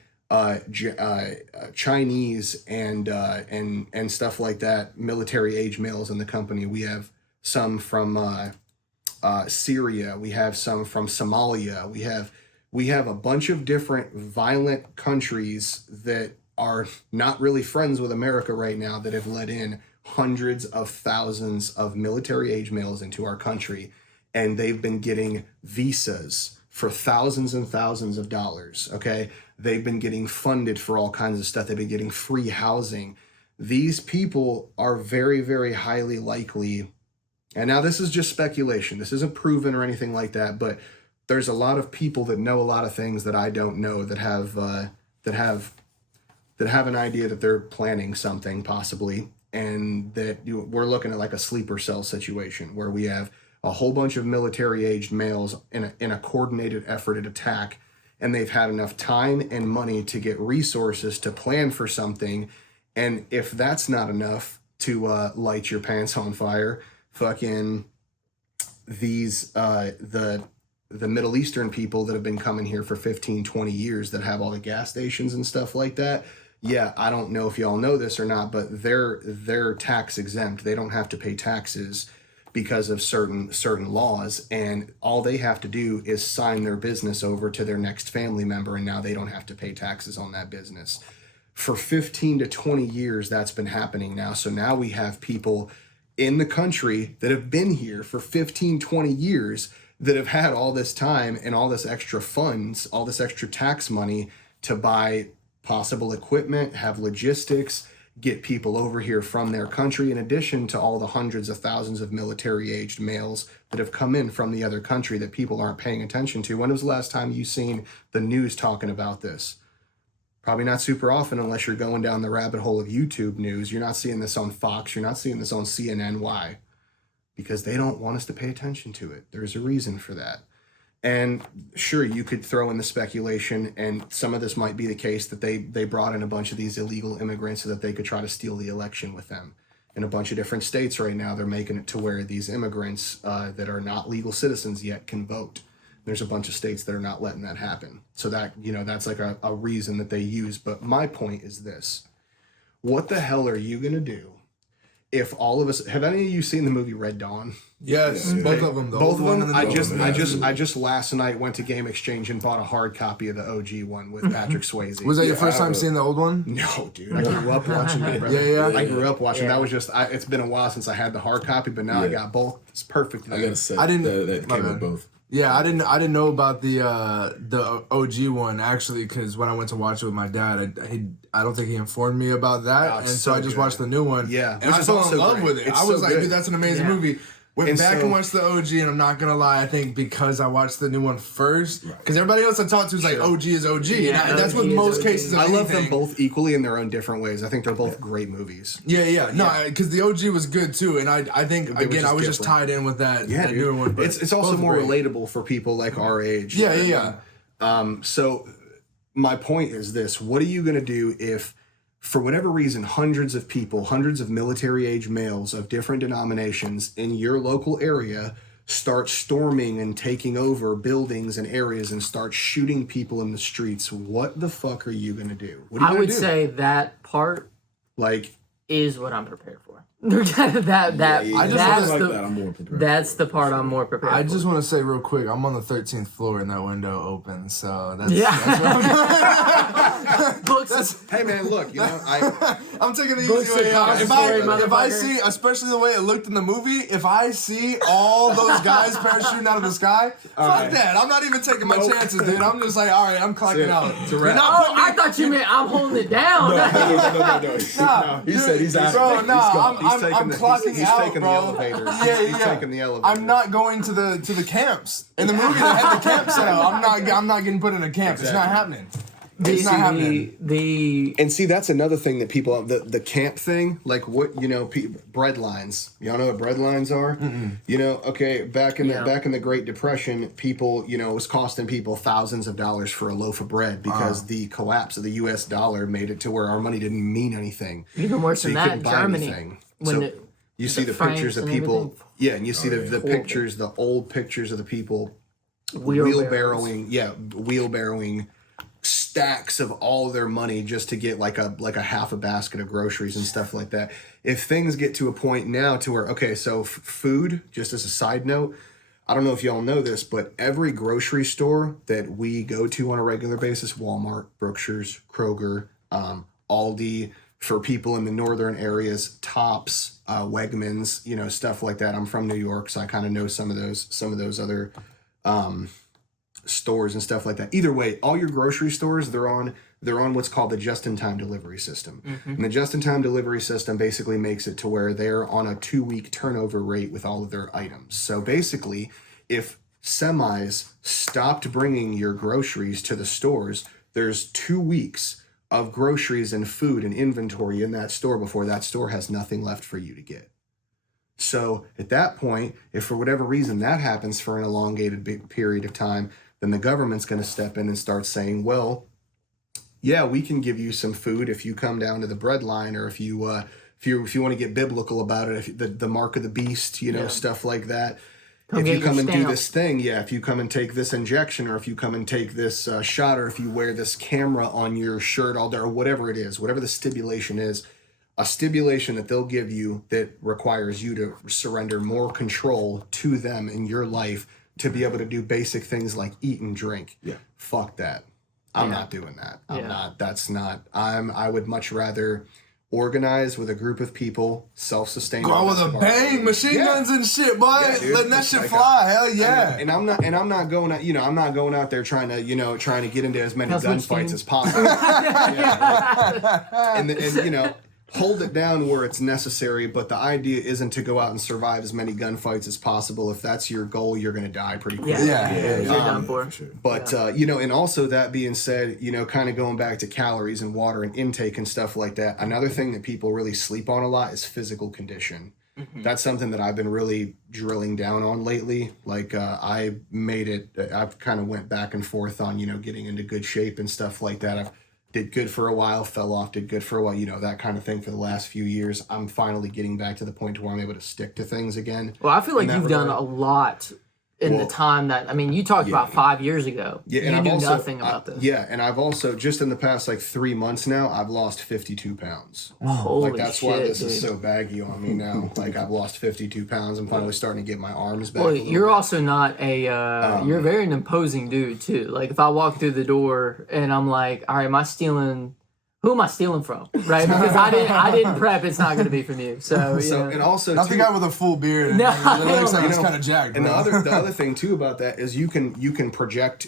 Chinese and stuff like that, military-aged males in the company. We have some from Syria. We have some from Somalia. We have a bunch of different violent countries that are not really friends with America right now that have let in hundreds of thousands of military-aged males into our country, and they've been getting visas for thousands and thousands of dollars, okay? They've been getting funded for all kinds of stuff. They've been getting free housing. These people are very, very highly likely, and now this is just speculation. This isn't proven or anything like that, but there's a lot of people that know a lot of things that I don't know that have an idea that they're planning something possibly, and that we're looking at like a sleeper cell situation where we have a whole bunch of military-aged males in a coordinated effort at attack, and they've had enough time and money to get resources to plan for something. And if that's not enough to light your pants on fire, fucking these the Middle Eastern people that have been coming here for 15, 20 years that have all the gas stations and stuff like that. Yeah, I don't know if y'all know this or not, but they're tax exempt. They don't have to pay taxes because of certain laws, and all they have to do is sign their business over to their next family member, and now they don't have to pay taxes on that business. For 15 to 20 years, that's been happening now. So now we have people in the country that have been here for 15, 20 years that have had all this time and all this extra funds, all this extra tax money to buy possible equipment, have logistics, get people over here from their country, in addition to all the hundreds of thousands of military-aged males that have come in from the other country that people aren't paying attention to. When was the last time you seen the news talking about this? Probably not super often unless you're going down the rabbit hole of YouTube news. You're not seeing this on Fox. You're not seeing this on CNN. Why? Because they don't want us to pay attention to it. There's a reason for that. And sure, you could throw in the speculation, and some of this might be the case, that they brought in a bunch of these illegal immigrants so that they could try to steal the election with them. in a bunch of different states right now. They're making it to where these immigrants that are not legal citizens yet can vote. There's a bunch of states that are not letting that happen. So that, that's like a reason that they use. But my point is this. What the hell are you going to do if all of us, have any of you seen the movie Red Dawn? Yes, both of them. Both of them. I one. just last night went to Game Exchange and bought a hard copy of the OG one with Patrick Swayze. Was that your first I time have seeing the old one? No, dude. I grew up watching it, brother. Yeah. I grew up watching. Yeah. That was just. it's been a while since I had the hard copy, but now I got both. It's perfect. I gotta say, I didn't- that my came with bad. both. Yeah, I didn't know about the OG one actually, because when I went to watch it with my dad, I don't think he informed me about that, Oh, and it's so I so just good. watched the new one. Yeah, and which I is fell in also love great. with it. It's I was so like, good. dude, that's an amazing Yeah. movie. Went And back so- and watched the OG, and I'm not gonna lie, I think because I watched the new one first, because everybody else I talked to was like, OG is OG, Yeah, and that's OG what is most OG. cases of I love them anything- both equally in their own different ways. I think they're both great movies. Yeah. No, because the OG was good too, and I think were again just I was just different. tied in with that, Yeah, that dude. newer one. But It's also both more great. relatable for people like our age. Yeah. So my point is this: what are you going to do if, for whatever reason, hundreds of people, hundreds of military-age males of different denominations in your local area start storming and taking over buildings and areas and start shooting people in the streets? What the fuck are you going to do? What are you I gonna would do? say that part Like, is what I'm prepared for. that I just that's like the that. I'm more prepared. that's the part I'm more prepared. I for. just want to say real quick, I'm on the 13th floor and that window open, so that's, Yeah. that's what I'm books. hey man, look, I'm taking the Books easy way and out. costume, If I motherfucker. see, especially the way it looked in the movie, if I see all those guys parachuting out of the sky, fuck that. I'm not even taking my chances, dude. I'm just like, all right, I'm clocking out. It's a wrap. Oh, I thought you meant I'm holding it down. No. He said he's out. Bro, nah, He's I'm taking clocking he's out, taking bro. the elevator. He's taking the elevator. I'm not going to the camps. In the movie, they had the camp set up. I'm not getting put in a camp. It's not happening. It's not happening. And see, that's another thing that people, the camp thing, like what, bread lines. Y'all know what bread lines are? Okay, back in the Great Depression, people, it was costing people thousands of dollars for a loaf of bread because the collapse of the U.S. dollar made it to where our money didn't mean anything. Even worse So than you that, couldn't buy Germany. anything. When So the- you see the francs pictures of and people. everything. Yeah, and you see the Horrible. pictures, the old pictures of the people Wheelbarrows. wheelbarrowing stacks of all their money just to get like a half a basket of groceries and stuff like that. If things get to a point now to where, okay, so food, just as a side note, I don't know if y'all know this, but every grocery store that we go to on a regular basis, Walmart, Brookshire's, Kroger, Aldi, for people in the northern areas, Tops, Wegmans, stuff like that. I'm from New York, so I kind of know some of those other stores and stuff like that. Either way, all your grocery stores, they're on what's called the just-in-time delivery system. And the just-in-time delivery system basically makes it to where they're on a 2-week turnover rate with all of their items. So basically, if semis stopped bringing your groceries to the stores, there's 2 weeks of groceries and food and inventory in that store before that store has nothing left for you to get. So at that point, if for whatever reason that happens for an elongated big period of time, then the government's going to step in and start saying, well, yeah, we can give you some food if you come down to the bread line, or if you want to get biblical about it, if the mark of the beast, stuff like that. If get you come your and do stamp. this thing, if you come and take this injection, or if you come and take this shot, or if you wear this camera on your shirt all day, or whatever it is, whatever the stipulation is, a stipulation that they'll give you that requires you to surrender more control to them in your life to be able to do basic things like eat and drink. Yeah. Fuck that. I'm not doing that. Yeah. I would much rather organize with a group of people, self-sustained. Go out with a bang, machine guns and shit, boy. Yeah, dude. Letting that It's shit like fly. Hell yeah. And I'm not going out, I'm not going out there trying to get into as many That's what gunfights Steve- as possible. and hold it down where it's necessary, but the idea isn't to go out and survive as many gunfights as possible. If that's your goal, you're going to die pretty quick. Yeah, you're done for. But, and also that being said, kind of going back to calories and water and intake and stuff like that, another thing that people really sleep on a lot is physical condition. That's something that I've been really drilling down on lately. Like, I've kind of went back and forth on, getting into good shape and stuff like that. did good for a while, fell off, did good for a while, you know, that kind of thing for the last few years. I'm finally getting back to the point where I'm able to stick to things again. Well, I feel like in that you've done regard. a lot in the Well, time that, I mean, you talked about 5 years ago. Yeah, You and I've knew also, nothing about this. Yeah, and I've also, just in the past like 3 months now, I've lost 52 pounds. Holy Like that's shit, why this dude. is so baggy on me now. Like I've lost 52 pounds. I'm finally starting to get my arms back. Well, a little you're bit. also not a, you're very an imposing dude, too. Like, if I walk through the door and I'm like, all right, who am I stealing from? Right? Because I didn't prep, it's not going to be from you. So, So you and know. also Not the too, guy with a full beard. And No, it looks like you he's know, kind of jacked. and the bro. other thing too about that is you can project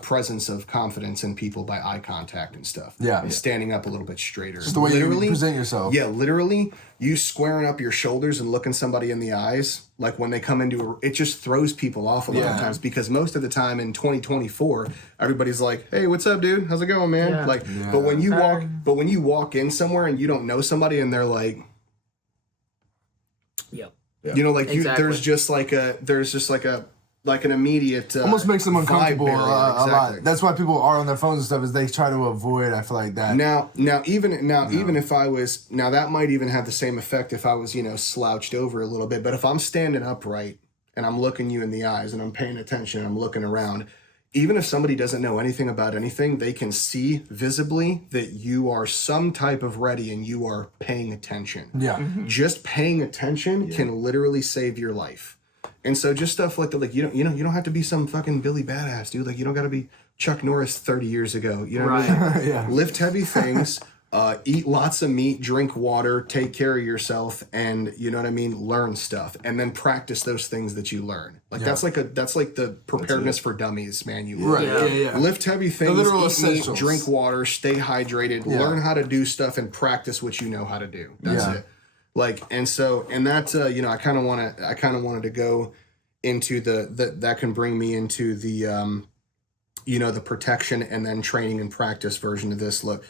presence of confidence in people by eye contact and stuff. Yeah. and standing up a little bit straighter. Just the way you present yourself. Yeah, literally, you squaring up your shoulders and looking somebody in the eyes, like when they come into it just throws people off a lot of Yeah. times because most of the time in 2024, everybody's like, "Hey, what's up, dude? How's it going, man?" Yeah. Like, Yeah. but when you walk in somewhere and you don't know somebody and they're like, Yep. you know, like Exactly. there's just like an immediate Almost makes them vibe uncomfortable barrier. a lot. Exactly. That's why people are on their phones and stuff, is they try to avoid, I feel like that. Even if I was that might even have the same effect if I was, you know, slouched over a little bit. But if I'm standing upright and I'm looking you in the eyes and I'm paying attention and I'm looking around, even if somebody doesn't know anything about anything, they can see visibly that you are some type of ready and you are paying attention. Yeah. Just paying attention can literally save your life. And so just stuff like that, like you don't have to be some fucking Billy Badass, dude. Like you don't got to be Chuck Norris 30 years ago. You know what I mean? Yeah. Lift heavy things, eat lots of meat, drink water, take care of yourself, and you know what I mean. Learn stuff, and then practice those things that you learn. Like that's like the preparedness for dummies manual. Right. Yeah. Lift heavy things, literal eat meat, essentials. drink water, stay hydrated, learn how to do stuff, and practice what you know how to do. That's Yeah. it. Like and that's you know I kind of wanted to go into that can bring me into the you know the protection and then training and practice version of this. Look,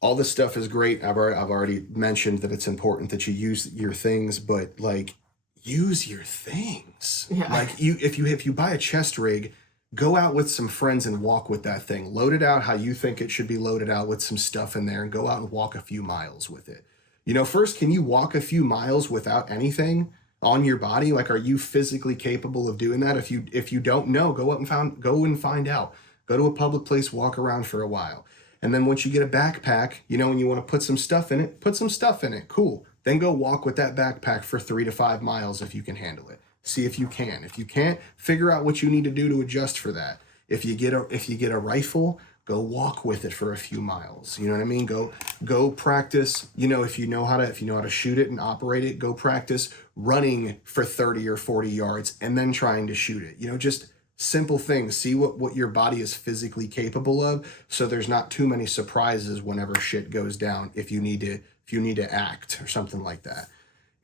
all this stuff is great. I've already mentioned that it's important that you use your things, but like use your things. Yeah. Like if you buy a chest rig, go out with some friends and walk with that thing. Load it out how you think it should be loaded out with some stuff in there and go out and walk a few miles with it. You know, first, can you walk a few miles without anything on your body? Like, are you physically capable of doing that? If you don't know, go and find out. Go to a public place, walk around for a while. And then once you get a backpack, you know, and you want to put some stuff in it, put some stuff in it. Cool. Then go walk with that backpack for 3 to 5 miles if you can handle it. See if you can. If you can't, figure out what you need to do to adjust for that. If you get a rifle, go walk with it for a few miles. You know what I mean? Go practice. You know, if you know how to shoot it and operate it, go practice running for 30 or 40 yards and then trying to shoot it. You know, just simple things. See what your body is physically capable of, so there's not too many surprises whenever shit goes down if you need to act or something like that.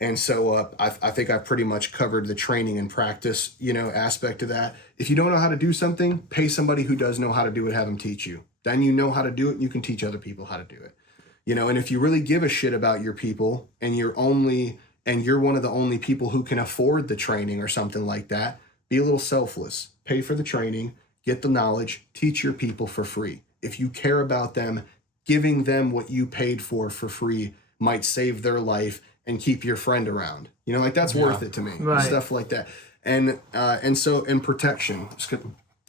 And so I think I've pretty much covered the training and practice, you know, aspect of that. If you don't know how to do something, pay somebody who does know how to do it, have them teach you. Then you know how to do it, and you can teach other people how to do it. You know, and if you really give a shit about your people and you're one of the only people who can afford the training or something like that, be a little selfless. Pay for the training, get the knowledge, teach your people for free. If you care about them, giving them what you paid for free might save their life and keep your friend around. You know, like that's worth it to me. Right. Stuff like that. And so protection. Just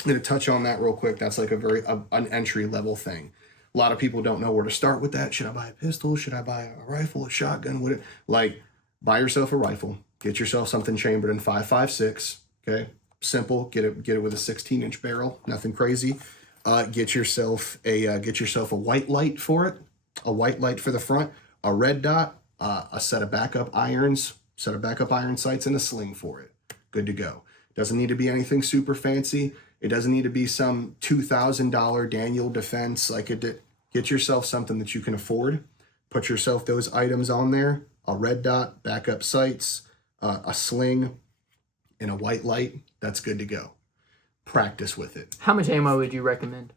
gonna touch on that real quick. That's like an entry level thing. A lot of people don't know where to start with that. Should I buy a pistol? Should I buy a rifle, a shotgun? Like, buy yourself a rifle. Get yourself something chambered in 5.56. Okay, simple. Get it with a 16-inch barrel. Nothing crazy. Get yourself a white light for it. A white light for the front. A red dot. A set of backup iron sights, and a sling for it. Good to go. Doesn't need to be anything super fancy. It doesn't need to be some $2,000 Daniel Defense. Get yourself something that you can afford. Put yourself those items on there. A red dot, backup sights, a sling, and a white light. That's good to go. Practice with it. How much ammo would you recommend?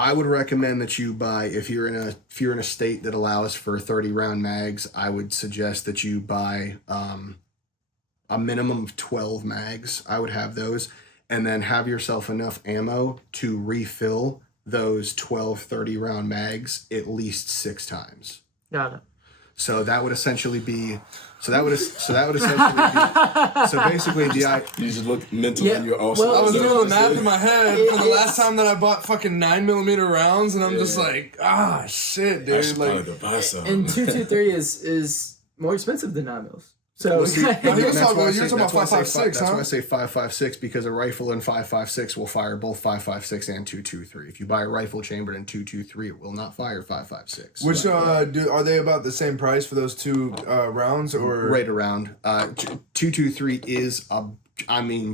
I would recommend that you buy, if you're in a state that allows for 30 round mags, I would suggest that you buy a minimum of 12 mags. I would have those, and then have yourself enough ammo to refill those 12 30 round mags at least 6 times. Got it. So that would essentially be so basically You just look mentally. Yeah, You're also. well, I was you doing the math in my head for the It's- last time that I bought fucking 9mm rounds, and I'm just like, shit, I dude. should Like, probably buy some. And 223 is more expensive than 9mm. So see, No, he was that's talking why I about- say- you were talking that's why I about say 5.56, That's huh? why I say 5.56 because a rifle in 5.56 will fire both 5.56 and 223. If you buy a rifle chambered in 223, it will not fire 5.56. which are they about the same price for those two rounds or Right around 223 is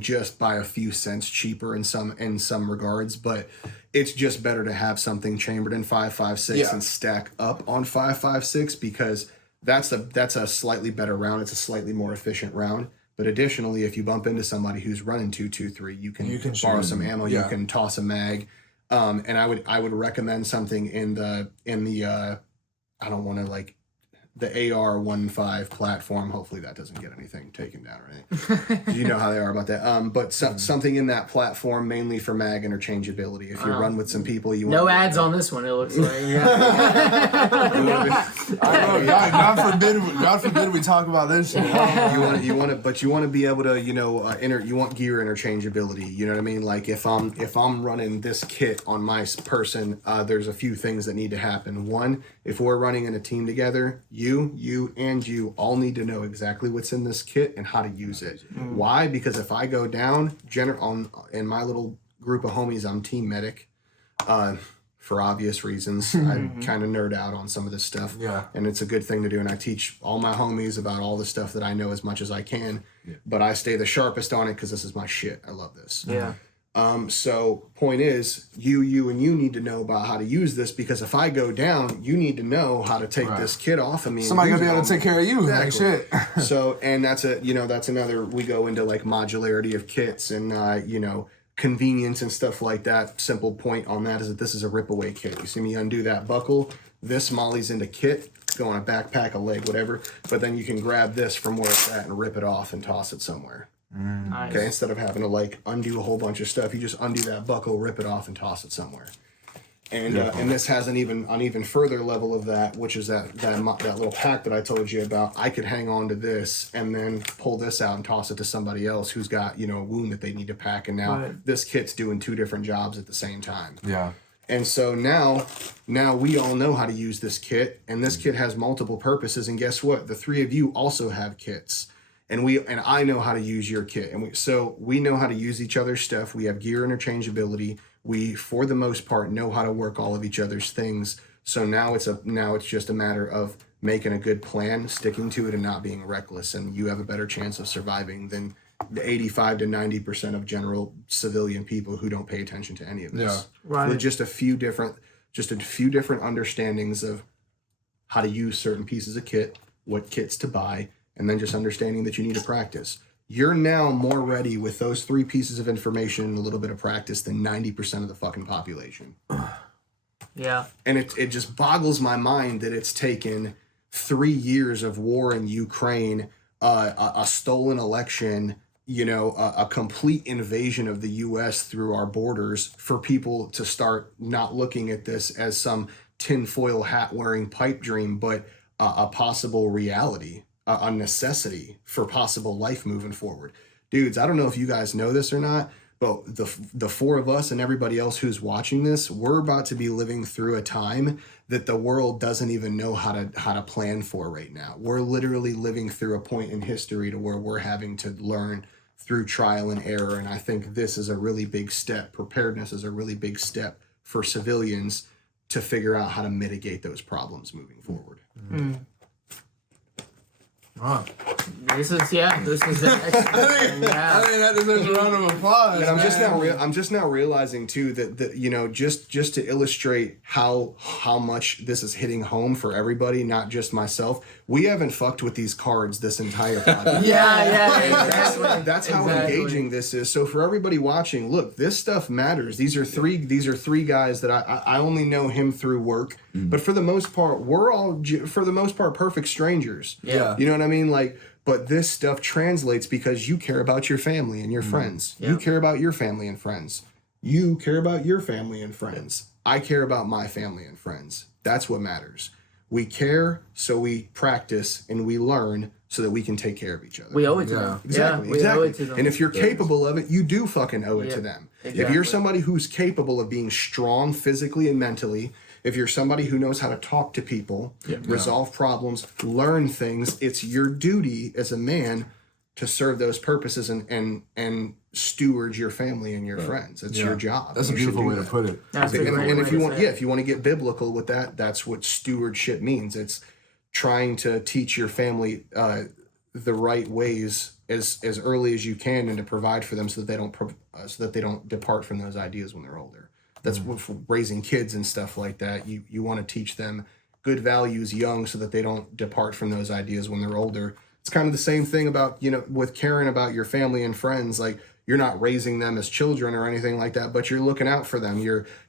just by a few cents cheaper in some regards, but it's just better to have something chambered in 5.56 Yeah. and stack up on 5.56 because that's a slightly better round. It's a slightly more efficient round. But additionally, if you bump into somebody who's running 223, you can borrow shoot some them. ammo. Yeah. You can toss a mag. And I would recommend something in the I don't want to like the AR-15 platform. Hopefully that doesn't get anything taken down or anything. You know how they are about that. But something in that platform, mainly for mag interchangeability. If you run with some people, you no want ads on this one, it looks like. I don't know, God forbid we talk about this shit. you want to be able to you want gear interchangeability. You know what I mean? Like if I'm running this kit on my person, there's a few things that need to happen. One, if we're running in a team together, you all need to know exactly what's in this kit and how to use it. Why? Because if I go down, in my little group of homies, I'm team medic. For obvious reasons, I kind of nerd out on some of this stuff. Yeah. And it's a good thing to do. And I teach all my homies about all the stuff that I know as much as I can. Yeah. But I stay the sharpest on it because this is my shit. I love this. Yeah. So point is, you need to know about how to use this because if I go down, you need to know how to take this kit off of me. Somebody and gonna be use able it to take care of you. Like Exactly. shit. So, and that's another, we go into like modularity of kits and, convenience and stuff like that. Simple point on that is that this is a rip away kit. You see me undo that buckle, this mollies into kit, go on a backpack, a leg, whatever, but then you can grab this from where it's at and rip it off and toss it somewhere. Nice. Okay, instead of having to like undo a whole bunch of stuff, you just undo that buckle, rip it off, and toss it somewhere. And and this has an even further level of that, which is that little pack that I told you about. I could hang on to this and then pull this out and toss it to somebody else who's got a wound that they need to pack, and now this kit's doing 2 different jobs at the same time. Yeah. And so now we all know how to use this kit, and this kit has multiple purposes. And guess what? The 3 of you also have kits. And I know how to use your kit, and we know how to use each other's stuff. We have gear interchangeability. We, for the most part, know how to work all of each other's things. So now it's just a matter of making a good plan, sticking to it, and not being reckless. And you have a better chance of surviving than the 85 to 90% of general civilian people who don't pay attention to any of this. Yeah. Right. With just a few different understandings of how to use certain pieces of kit, what kits to buy, and then just understanding that you need to practice. You're now more ready with those 3 pieces of information and a little bit of practice than 90% of the fucking population. Yeah. And it just boggles my mind that it's taken 3 years of war in Ukraine, a stolen election, a complete invasion of the U.S. through our borders for people to start not looking at this as some tinfoil hat wearing pipe dream, but a possible reality. A necessity for possible life moving forward. Dudes, I don't know if you guys know this or not, but the 4 of us and everybody else who's watching this, we're about to be living through a time that the world doesn't even know how to plan for right now. We're literally living through a point in history to where we're having to learn through trial and error, and I think this is a really big step. Preparedness is a really big step for civilians to figure out how to mitigate those problems moving forward. Wow. This is the next. I think that deserves a round of applause. And man. I'm just now realizing too that just to illustrate how much this is hitting home for everybody, not just myself. We haven't fucked with these cards this entire podcast. Yeah, exactly. That's how engaging this is. So for everybody watching, look, this stuff matters. These are three guys that I only know him through work, but for the most part, we're all perfect strangers. Yeah. You know what I mean? Like, but this stuff translates because you care about your family and your friends. Yeah. You care about your family and friends. You care about your family and friends. I care about my family and friends. That's what matters. We care, so we practice and we learn so that we can take care of each other. We owe it to them. Exactly. Yeah, we exactly. owe it to them. And if you're capable of it, you do fucking owe it to Yeah, them. If exactly. you're somebody who's capable of being strong physically and mentally, if you're somebody who knows how to talk to people, resolve problems, learn things, it's your duty as a man to serve those purposes and steward your family and your friends. It's your job. That's a You should beautiful do way to that. put it. That's a And, great and way if you to want, say yeah, it. if you want to get biblical with that, that's what stewardship means. It's trying to teach your family the right ways as early as you can, and to provide for them so that they don't depart from those ideas when they're older. That's what, for raising kids and stuff like that. You want to teach them good values young so that they don't depart from those ideas when they're older. It's kind of the same thing about, with caring about your family and friends. Like, you're not raising them as children or anything like that, but you're looking out for them.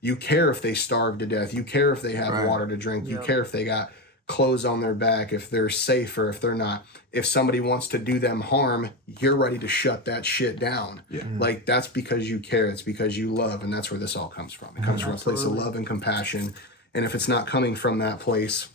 You care if they starve to death. You care if they have water to drink. You care if they got clothes on their back, if they're safe or if they're not. If somebody wants to do them harm, you're ready to shut that shit down. Like, that's because you care. It's because you love, and that's where this all comes from. It comes from a place of love and compassion. And if it's not coming from that place,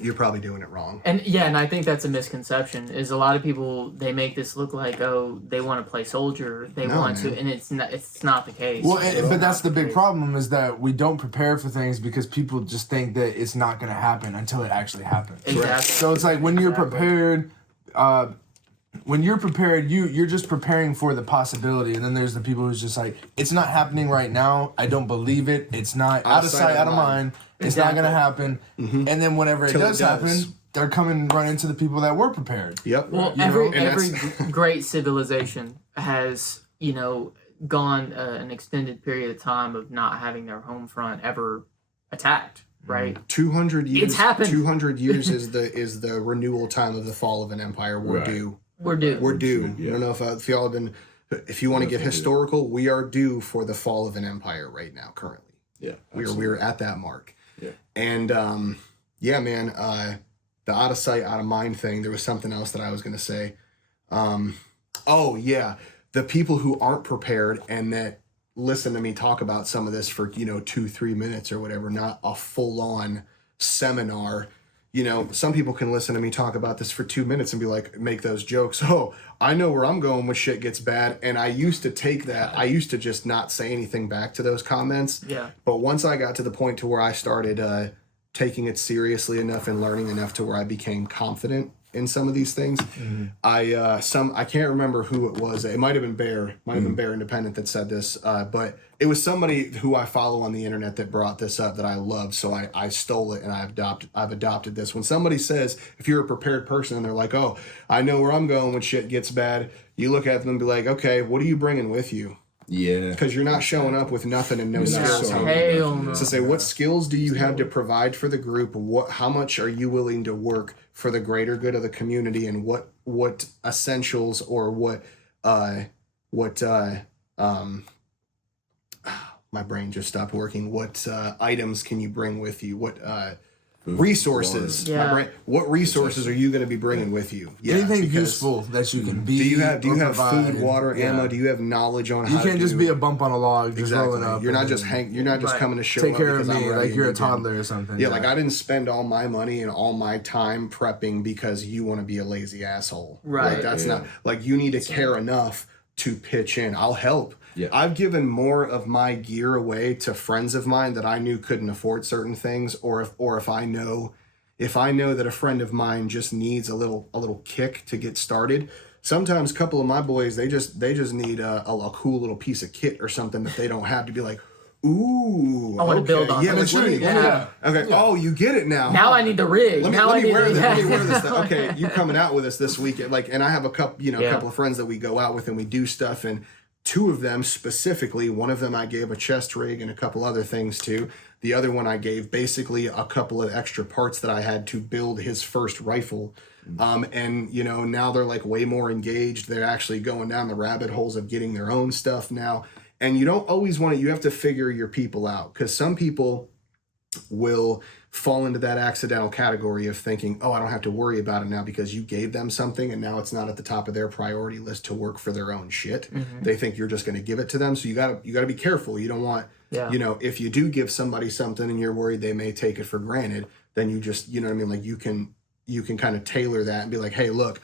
you're probably doing it wrong. And I think that's a misconception. Is a lot of people, they make this look like, oh, they want to play soldier, they want to, and it's not the case. Well, but that's the big problem, is that we don't prepare for things because people just think that it's not going to happen until it actually happens. Exactly. So it's like when you're prepared, you're just preparing for the possibility, and then there's the people who's just like, it's not happening right now. I don't believe it. It's not out of sight, out of mind. It's not going to happen. And then whenever it does happen, they're coming run into the people that were prepared. Yep. Well, every great civilization has, gone an extended period of time of not having their home front ever attacked, right? 200 years. It's happened. 200 years is the renewal time of the fall of an empire. We're due. We're due. We're due. I don't know if y'all have been. If you want to get historical, we are due for the fall of an empire right now. Currently, we're at that mark. Yeah. And man, the out of sight, out of mind thing. There was something else that I was going to say. The people who aren't prepared and that listen to me talk about some of this for 2-3 minutes or whatever, not a full on seminar. Some people can listen to me talk about this for 2 minutes and be like, make those jokes. Oh, I know where I'm going when shit gets bad. And I used to take that. I used to just not say anything back to those comments. Yeah. But once I got to the point to where I started taking it seriously enough and learning enough to where I became confident in some of these things, I can't remember who it was. It might have been Bear, Bear Independent that said this, but it was somebody who I follow on the internet that brought this up that I love. So I stole it and I've adopted this. When somebody says, if you're a prepared person and they're like, oh, I know where I'm going when shit gets bad, you look at them and be like, okay, what are you bringing with you? Yeah. Because you're not showing up with nothing and no skills. Hell no. So say, what skills do you have to provide for the group? How much are you willing to work for the greater good of the community, and what essentials or what my brain just stopped working. What items can you bring with you? What resources? What resources are you going to be bringing with you? Yeah, Anything because useful that you can be. Do you have provide, food, water, ammo? Do you have knowledge on how You can't to just do, be a bump on a log, just rolling up. You're not just coming to show take up care of because I'm me ready like and you're a you didn't. toddler or something. Yeah, like I didn't spend all my money and all my time prepping because you want to be a lazy asshole. Right. Like that's not like you need to care enough to pitch in. I'll help. Yeah. I've given more of my gear away to friends of mine that I knew couldn't afford certain things, or if I know that a friend of mine just needs a little kick to get started. Sometimes a couple of my boys, they just need a cool little piece of kit or something that they don't have to be like, ooh, I want to build on yeah, this. let me- okay. Oh, you get it now. Now I need the rig. Let me wear this. Let me wear this. Okay, you coming out with us this weekend? Like, and I have a couple of friends that we go out with and we do stuff. And two of them specifically, one of them I gave a chest rig and a couple other things to. The other one I gave basically a couple of extra parts that I had to build his first rifle. And now they're like way more engaged. They're actually going down the rabbit holes of getting their own stuff now. And you don't always want to. You have to figure your people out, because some people will fall into that accidental category of thinking, oh, I don't have to worry about it now because you gave them something and now it's not at the top of their priority list to work for their own shit. They think you're just going to give it to them. So you gotta be careful. You don't want, Yeah. you know, if you do give somebody something and you're worried they may take it for granted, then you just, you know what I mean? Like you can kind of tailor that and be like, hey, look,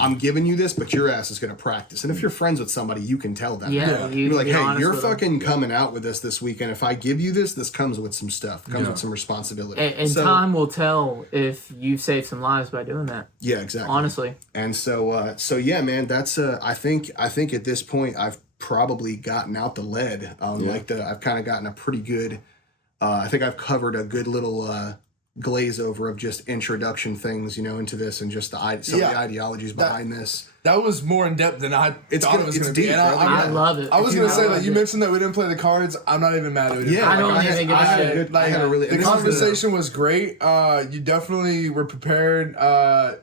I'm giving you this, but your ass is going to practice. And if you're friends with somebody, you can tell them. Yeah, you You're can like, be hey, honest you're with them. fucking coming out with this weekend. If I give you this comes with some stuff, comes with some responsibility. And So- time will tell if you saved some lives by doing that. Yeah, exactly. Honestly. And so yeah, man, that's I think at this point I've probably gotten out the lead. I've kind of gotten a pretty good. I think I've covered a good little glaze over of just introduction things, you know, into this and just some of the ideologies behind this. That was more in depth than I thought it was going to be. deep, And brother. I love it. I was going to say, like, you it. mentioned that we didn't play the cards. I'm not even mad at it. Yeah, I don't even give a had shit. good- I had a really The and this is conversation was great. You definitely were prepared.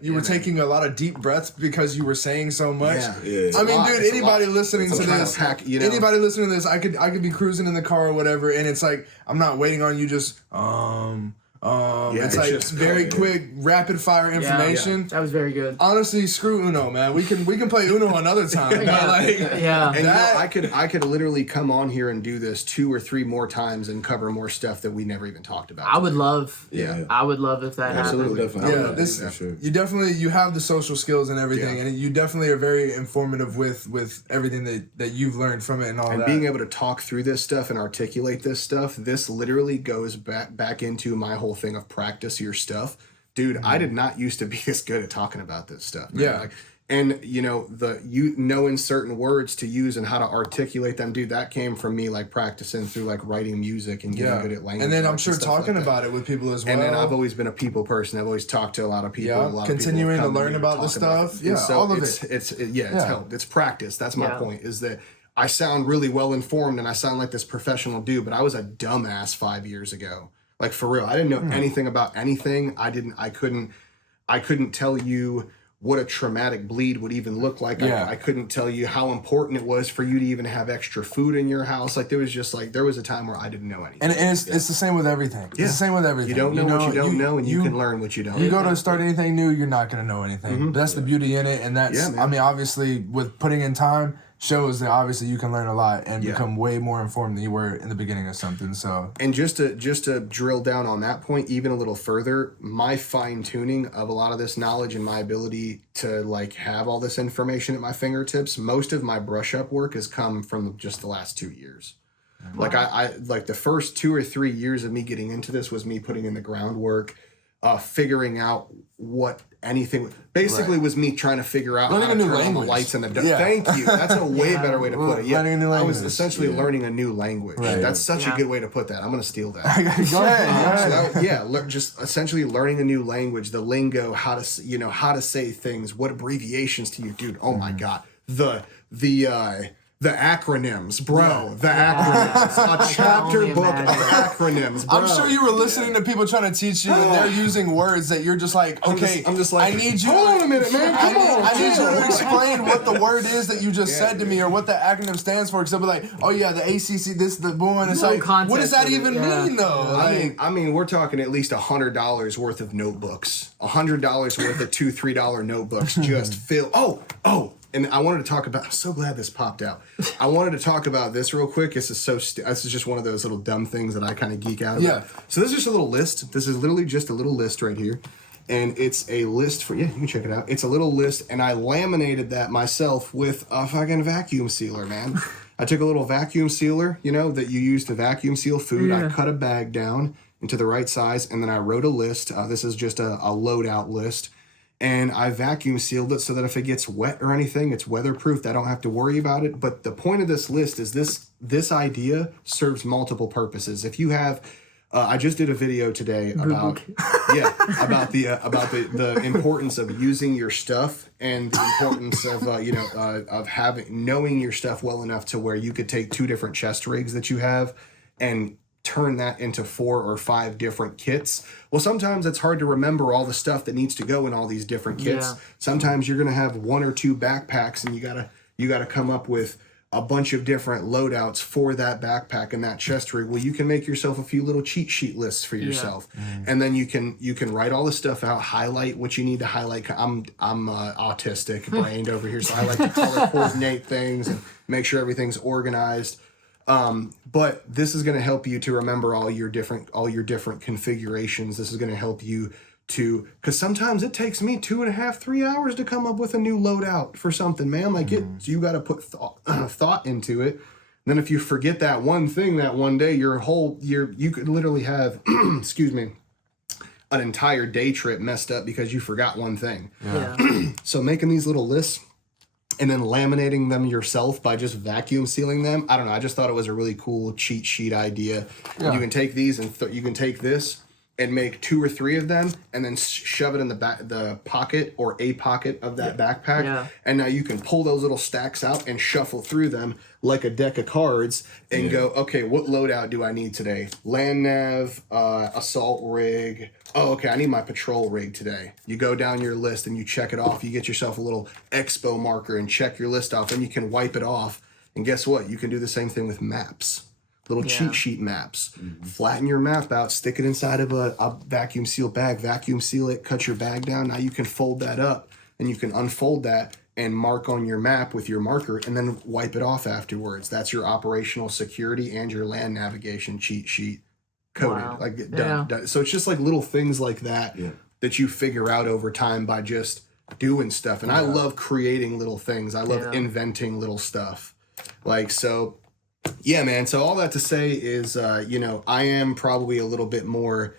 You were taking a lot of deep breaths because you were saying so much. Yeah. I mean, lot. dude, It's a anybody lot. listening I'm to trying this, to pack, you know. anybody listening to this, I could be cruising in the car or whatever, and it's like I'm not waiting on you. Just it's it's like just very cool, quick, rapid fire information. That was very good. Honestly, screw Uno, man. We can play Uno another time. But like, Yeah. And That- you know, I could literally come on here and do this 2 or 3 more times and cover more stuff that we never even talked about. I would love Yeah. I would love if that Absolutely. happened. Definitely. yeah, this for sure. you have the social skills and everything, Yeah. and you definitely are very informative with everything that you've learned from it and all And that. being able to talk through this stuff and articulate this stuff, this literally goes back into my whole thing of practice your stuff. Dude, I did not used to be this good at talking about this stuff. Man. Yeah. Like, and you know, knowing certain words to use and how to articulate them, dude, that came from me like practicing through like writing music and getting good at language. and then I'm arts sure stuff like talking that. about it with people as well. And then I've always been a people person. I've always talked to a lot of people. Yeah, a lot continuing of people to have come learn me about the talk about stuff. it. And Yeah, so all of it's, it. It's Yeah. helped. It's practice. That's my Yeah. point. Is that I sound really well informed and I sound like this professional dude, but I was a dumbass 5 years ago. Like for real, I didn't know anything about anything. I couldn't tell you what a traumatic bleed would even look like. Yeah. I couldn't tell you how important it was for you to even have extra food in your house. Like there was a time where I didn't know anything. and it's the same with everything. It's the same with everything. You don't know what you don't know, and you can learn what you don't. You go to start anything new, you're not going to know anything. But that's the beauty in it, and that's Yeah, man. I mean, obviously, with putting in time shows that obviously you can learn a lot and Yeah. become way more informed than you were in the beginning of something. So And just to drill down on that point even a little further, my fine tuning of a lot of this knowledge and my ability to like have all this information at my fingertips, most of my brush up work has come from just the last 2 years. Like I like the first 2 or 3 years of me getting into this was me putting in the groundwork, figuring out what anything basically was me trying to figure out Learning how a to new turn on the language. lights and the Yeah. thank you. That's a way better way to put it. Yeah, Learning a new I was language. essentially learning a new language. Right. That's such a Yeah. good way to put that. I'm gonna steal that. go ahead. So just essentially learning a new language, the lingo, how to say things, what abbreviations to use, dude. Oh my god, the acronyms, bro. The acronyms, a chapter only book of imagine. acronyms, bro. I'm sure you were listening to people trying to teach you, and they're using words that you're just like, okay, I'm just like, I need you. hold on a minute, man. Come on, I need you chill. to explain what the word is that you just said to me, or what the acronym stands for. Because they'll be like, oh yeah, the ACC, this, the one. It's No like, what does context that of it, even yeah. mean though? Like, I mean, we're talking at least $100 worth of notebooks, $100 worth of $2-3 notebooks just fill. Oh, and I wanted to talk about. I'm so glad this popped out. I wanted to talk about this real quick. This is this is just one of those little dumb things that I kind of geek out about. Yeah. So this is just a little list. This is literally just a little list right here, and it's a list for you can check it out. It's a little list, and I laminated that myself with a fucking vacuum sealer, man. I took a little vacuum sealer, that you use to vacuum seal food. I cut a bag down into the right size, and then I wrote a list. This is just a loadout list. And I vacuum sealed it so that if it gets wet or anything, it's weatherproof. I don't have to worry about it. But the point of this list is this idea serves multiple purposes. If you have, I just did a video today about the importance of using your stuff and the importance of of knowing your stuff well enough to where you could take 2 different chest rigs that you have and turn that into 4 or 5 different kits. Well, sometimes it's hard to remember all the stuff that needs to go in all these different kits. Yeah. Sometimes you're going to have 1 or 2 backpacks and you gotta come up with a bunch of different loadouts for that backpack and that chest rig. Well, you can make yourself a few little cheat sheet lists for yourself, and then you can write all the stuff out, highlight what you need to highlight. I'm autistic brained over here, so I like to color coordinate things and make sure everything's organized. But this is going to help you to remember all your different configurations. This is going to help you to, because sometimes it takes me 2.5, 3 hours to come up with a new loadout for something, man. Like you got to put thought into it. And then if you forget that one thing that one day, you could literally have, excuse me, an entire day trip messed up because you forgot one thing. Yeah. So making these little lists and then laminating them yourself by just vacuum sealing them. I don't know. I just thought it was a really cool cheat sheet idea. Yeah. You can take these and you can take this and make 2 or 3 of them and then shove it in the pocket or a pocket of that backpack. Yeah. And now you can pull those little stacks out and shuffle through them like a deck of cards and go, okay, what loadout do I need today? Land nav, assault rig. Oh, okay, I need my patrol rig today. You go down your list and you check it off. You get yourself a little expo marker and check your list off, and you can wipe it off. And guess what? You can do the same thing with maps. Little cheat sheet maps. Flatten your map out, stick it inside of a vacuum seal bag, vacuum seal it, cut your bag down. Now you can fold that up and you can unfold that and mark on your map with your marker and then wipe it off afterwards. That's your operational security and your land navigation cheat sheet coded. Wow. Like done. So it's just like little things like that that you figure out over time by just doing stuff. And I love creating little things. I love inventing little stuff. Like, so yeah, man. So all that to say is, I am probably a little bit more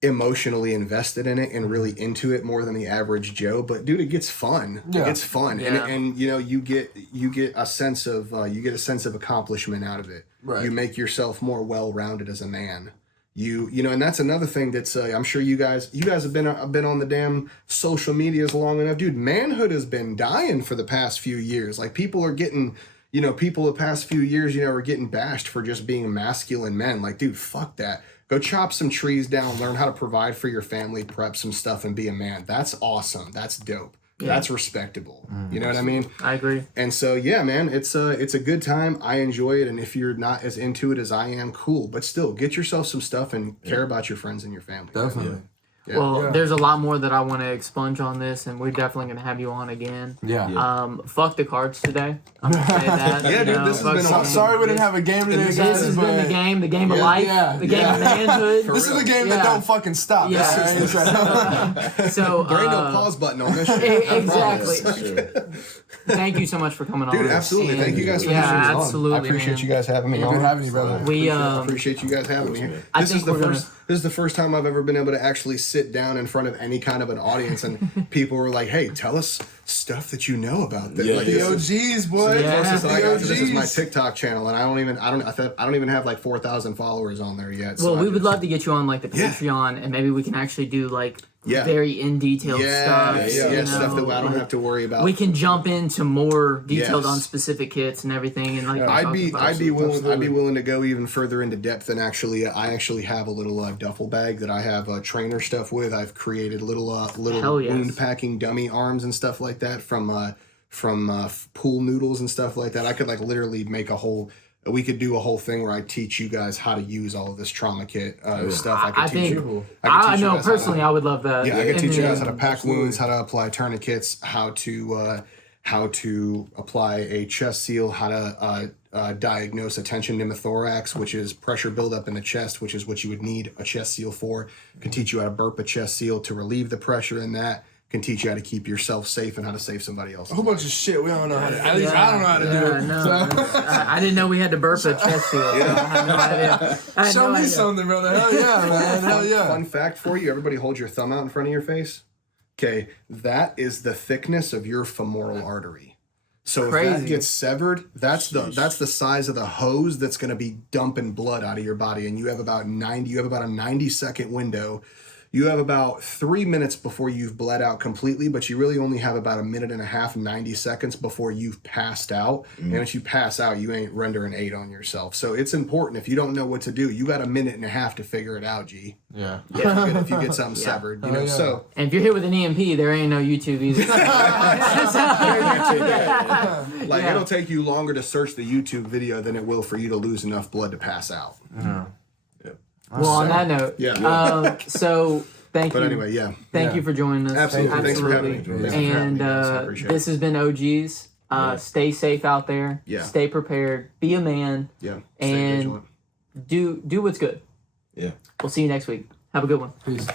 emotionally invested in it and really into it more than the average Joe. But dude, it gets fun. Yeah. It gets fun, Yeah. and you get a sense of accomplishment out of it. Right. You make yourself more well-rounded as a man. And that's another thing that's I'm sure you guys have been on the damn social medias long enough, dude. Manhood has been dying for the past few years. Like people are getting. People the past few years, are getting bashed for just being masculine men. Like, dude, fuck that. Go chop some trees down, learn how to provide for your family, prep some stuff, and be a man. That's awesome. That's dope. Yeah. That's respectable. You know what I mean? I agree. And so, yeah, man, it's a good time. I enjoy it. And if you're not as into it as I am, cool. But still, get yourself some stuff and care about your friends and your family. Definitely. Well, there's a lot more that I want to expunge on this, and we're definitely going to have you on again. Yeah. Fuck the cards today. I'm going to say that. Yeah, dude, this has fuck been some- awesome. Sorry we didn't have a game today, This guys. has been but the game of life, the game of manhood. This is the game Yeah. that don't fucking stop. Yeah. That's right. So, There ain't no pause button on this shit. I promise. exactly. Thank you so much for coming on. Dude, absolutely. And- Thank you guys for Yeah, having me on. absolutely, I appreciate man. you guys having me Good on. having you, brother. We Appreciate you guys having me here. I This think is the we're gonna- first. This is the first time I've ever been able to actually sit down in front of any kind of an audience, and people were like, "Hey, tell us stuff that you know about this." Yeah. Like, The this is- OGs, boy. Yeah. closest that I got to this is my OGs. TikTok channel, and I don't even have like 4,000 followers on there yet. So Well, I we would just- love to get you on like the Yeah. Patreon, and maybe we can actually do like Yeah. very in detailed stuff. you stuff that know, I don't like, have to worry about. We can jump into more detailed Yes. on specific kits and everything, and like we I'd talked be about. I'd be willing Absolutely. to go even further into depth, and actually I actually have a little duffel bag that I have trainer stuff with. I've created little Hell yes. wound packing dummy arms and stuff like that from pool noodles and stuff like that. I could like literally make we could do a whole thing where I teach you guys how to use all of this trauma kit stuff. I could I teach think you. I teach you know guys how to- personally, I would love that. yeah, I can And teach you guys how then- to pack wounds, how to apply tourniquets, how to apply a chest seal, how to diagnose a tension pneumothorax, which is pressure buildup in the chest, which is what you would need a chest seal for. Can teach you how to burp a chest seal to relieve the pressure in that. Can teach you how to keep yourself safe and how to save somebody else. A whole bunch of shit we don't know how to. At least I don't know how to do it. No, So- I didn't know we had to burp a chest seal. So I had no idea. I had Show no me idea. something, brother. Hell yeah, man. Hell yeah. Fun fact for you: everybody, hold your thumb out in front of your face. Okay, that is the thickness of your femoral artery. So if that Crazy. gets severed, that's the size of the hose that's going to be dumping blood out of your body, and you have about a 90-second window you have about 3 minutes before you've bled out completely, but you really only have about a minute and a half, 90 seconds before you've passed out. And if you pass out, you ain't rendering aid on yourself. So it's important. If you don't know what to do, you got a minute and a half to figure it out, G. Yeah. If you get something severed, you know. yeah. So And if you're hit with an EMP, there ain't no YouTube either. like Yeah. it'll take you longer to search the YouTube video than it will for you to lose enough blood to pass out. Well, on that note, Yeah. so thank But you. anyway, yeah. Thank you for joining us. Absolutely. Thanks for having me. Absolutely. Thanks for having And me, guys. I appreciate this it. has been OGs. Stay safe out there. Yeah. Stay prepared. Be a man. Yeah. And vigilant. do what's good. Yeah. We'll see you next week. Have a good one. Peace.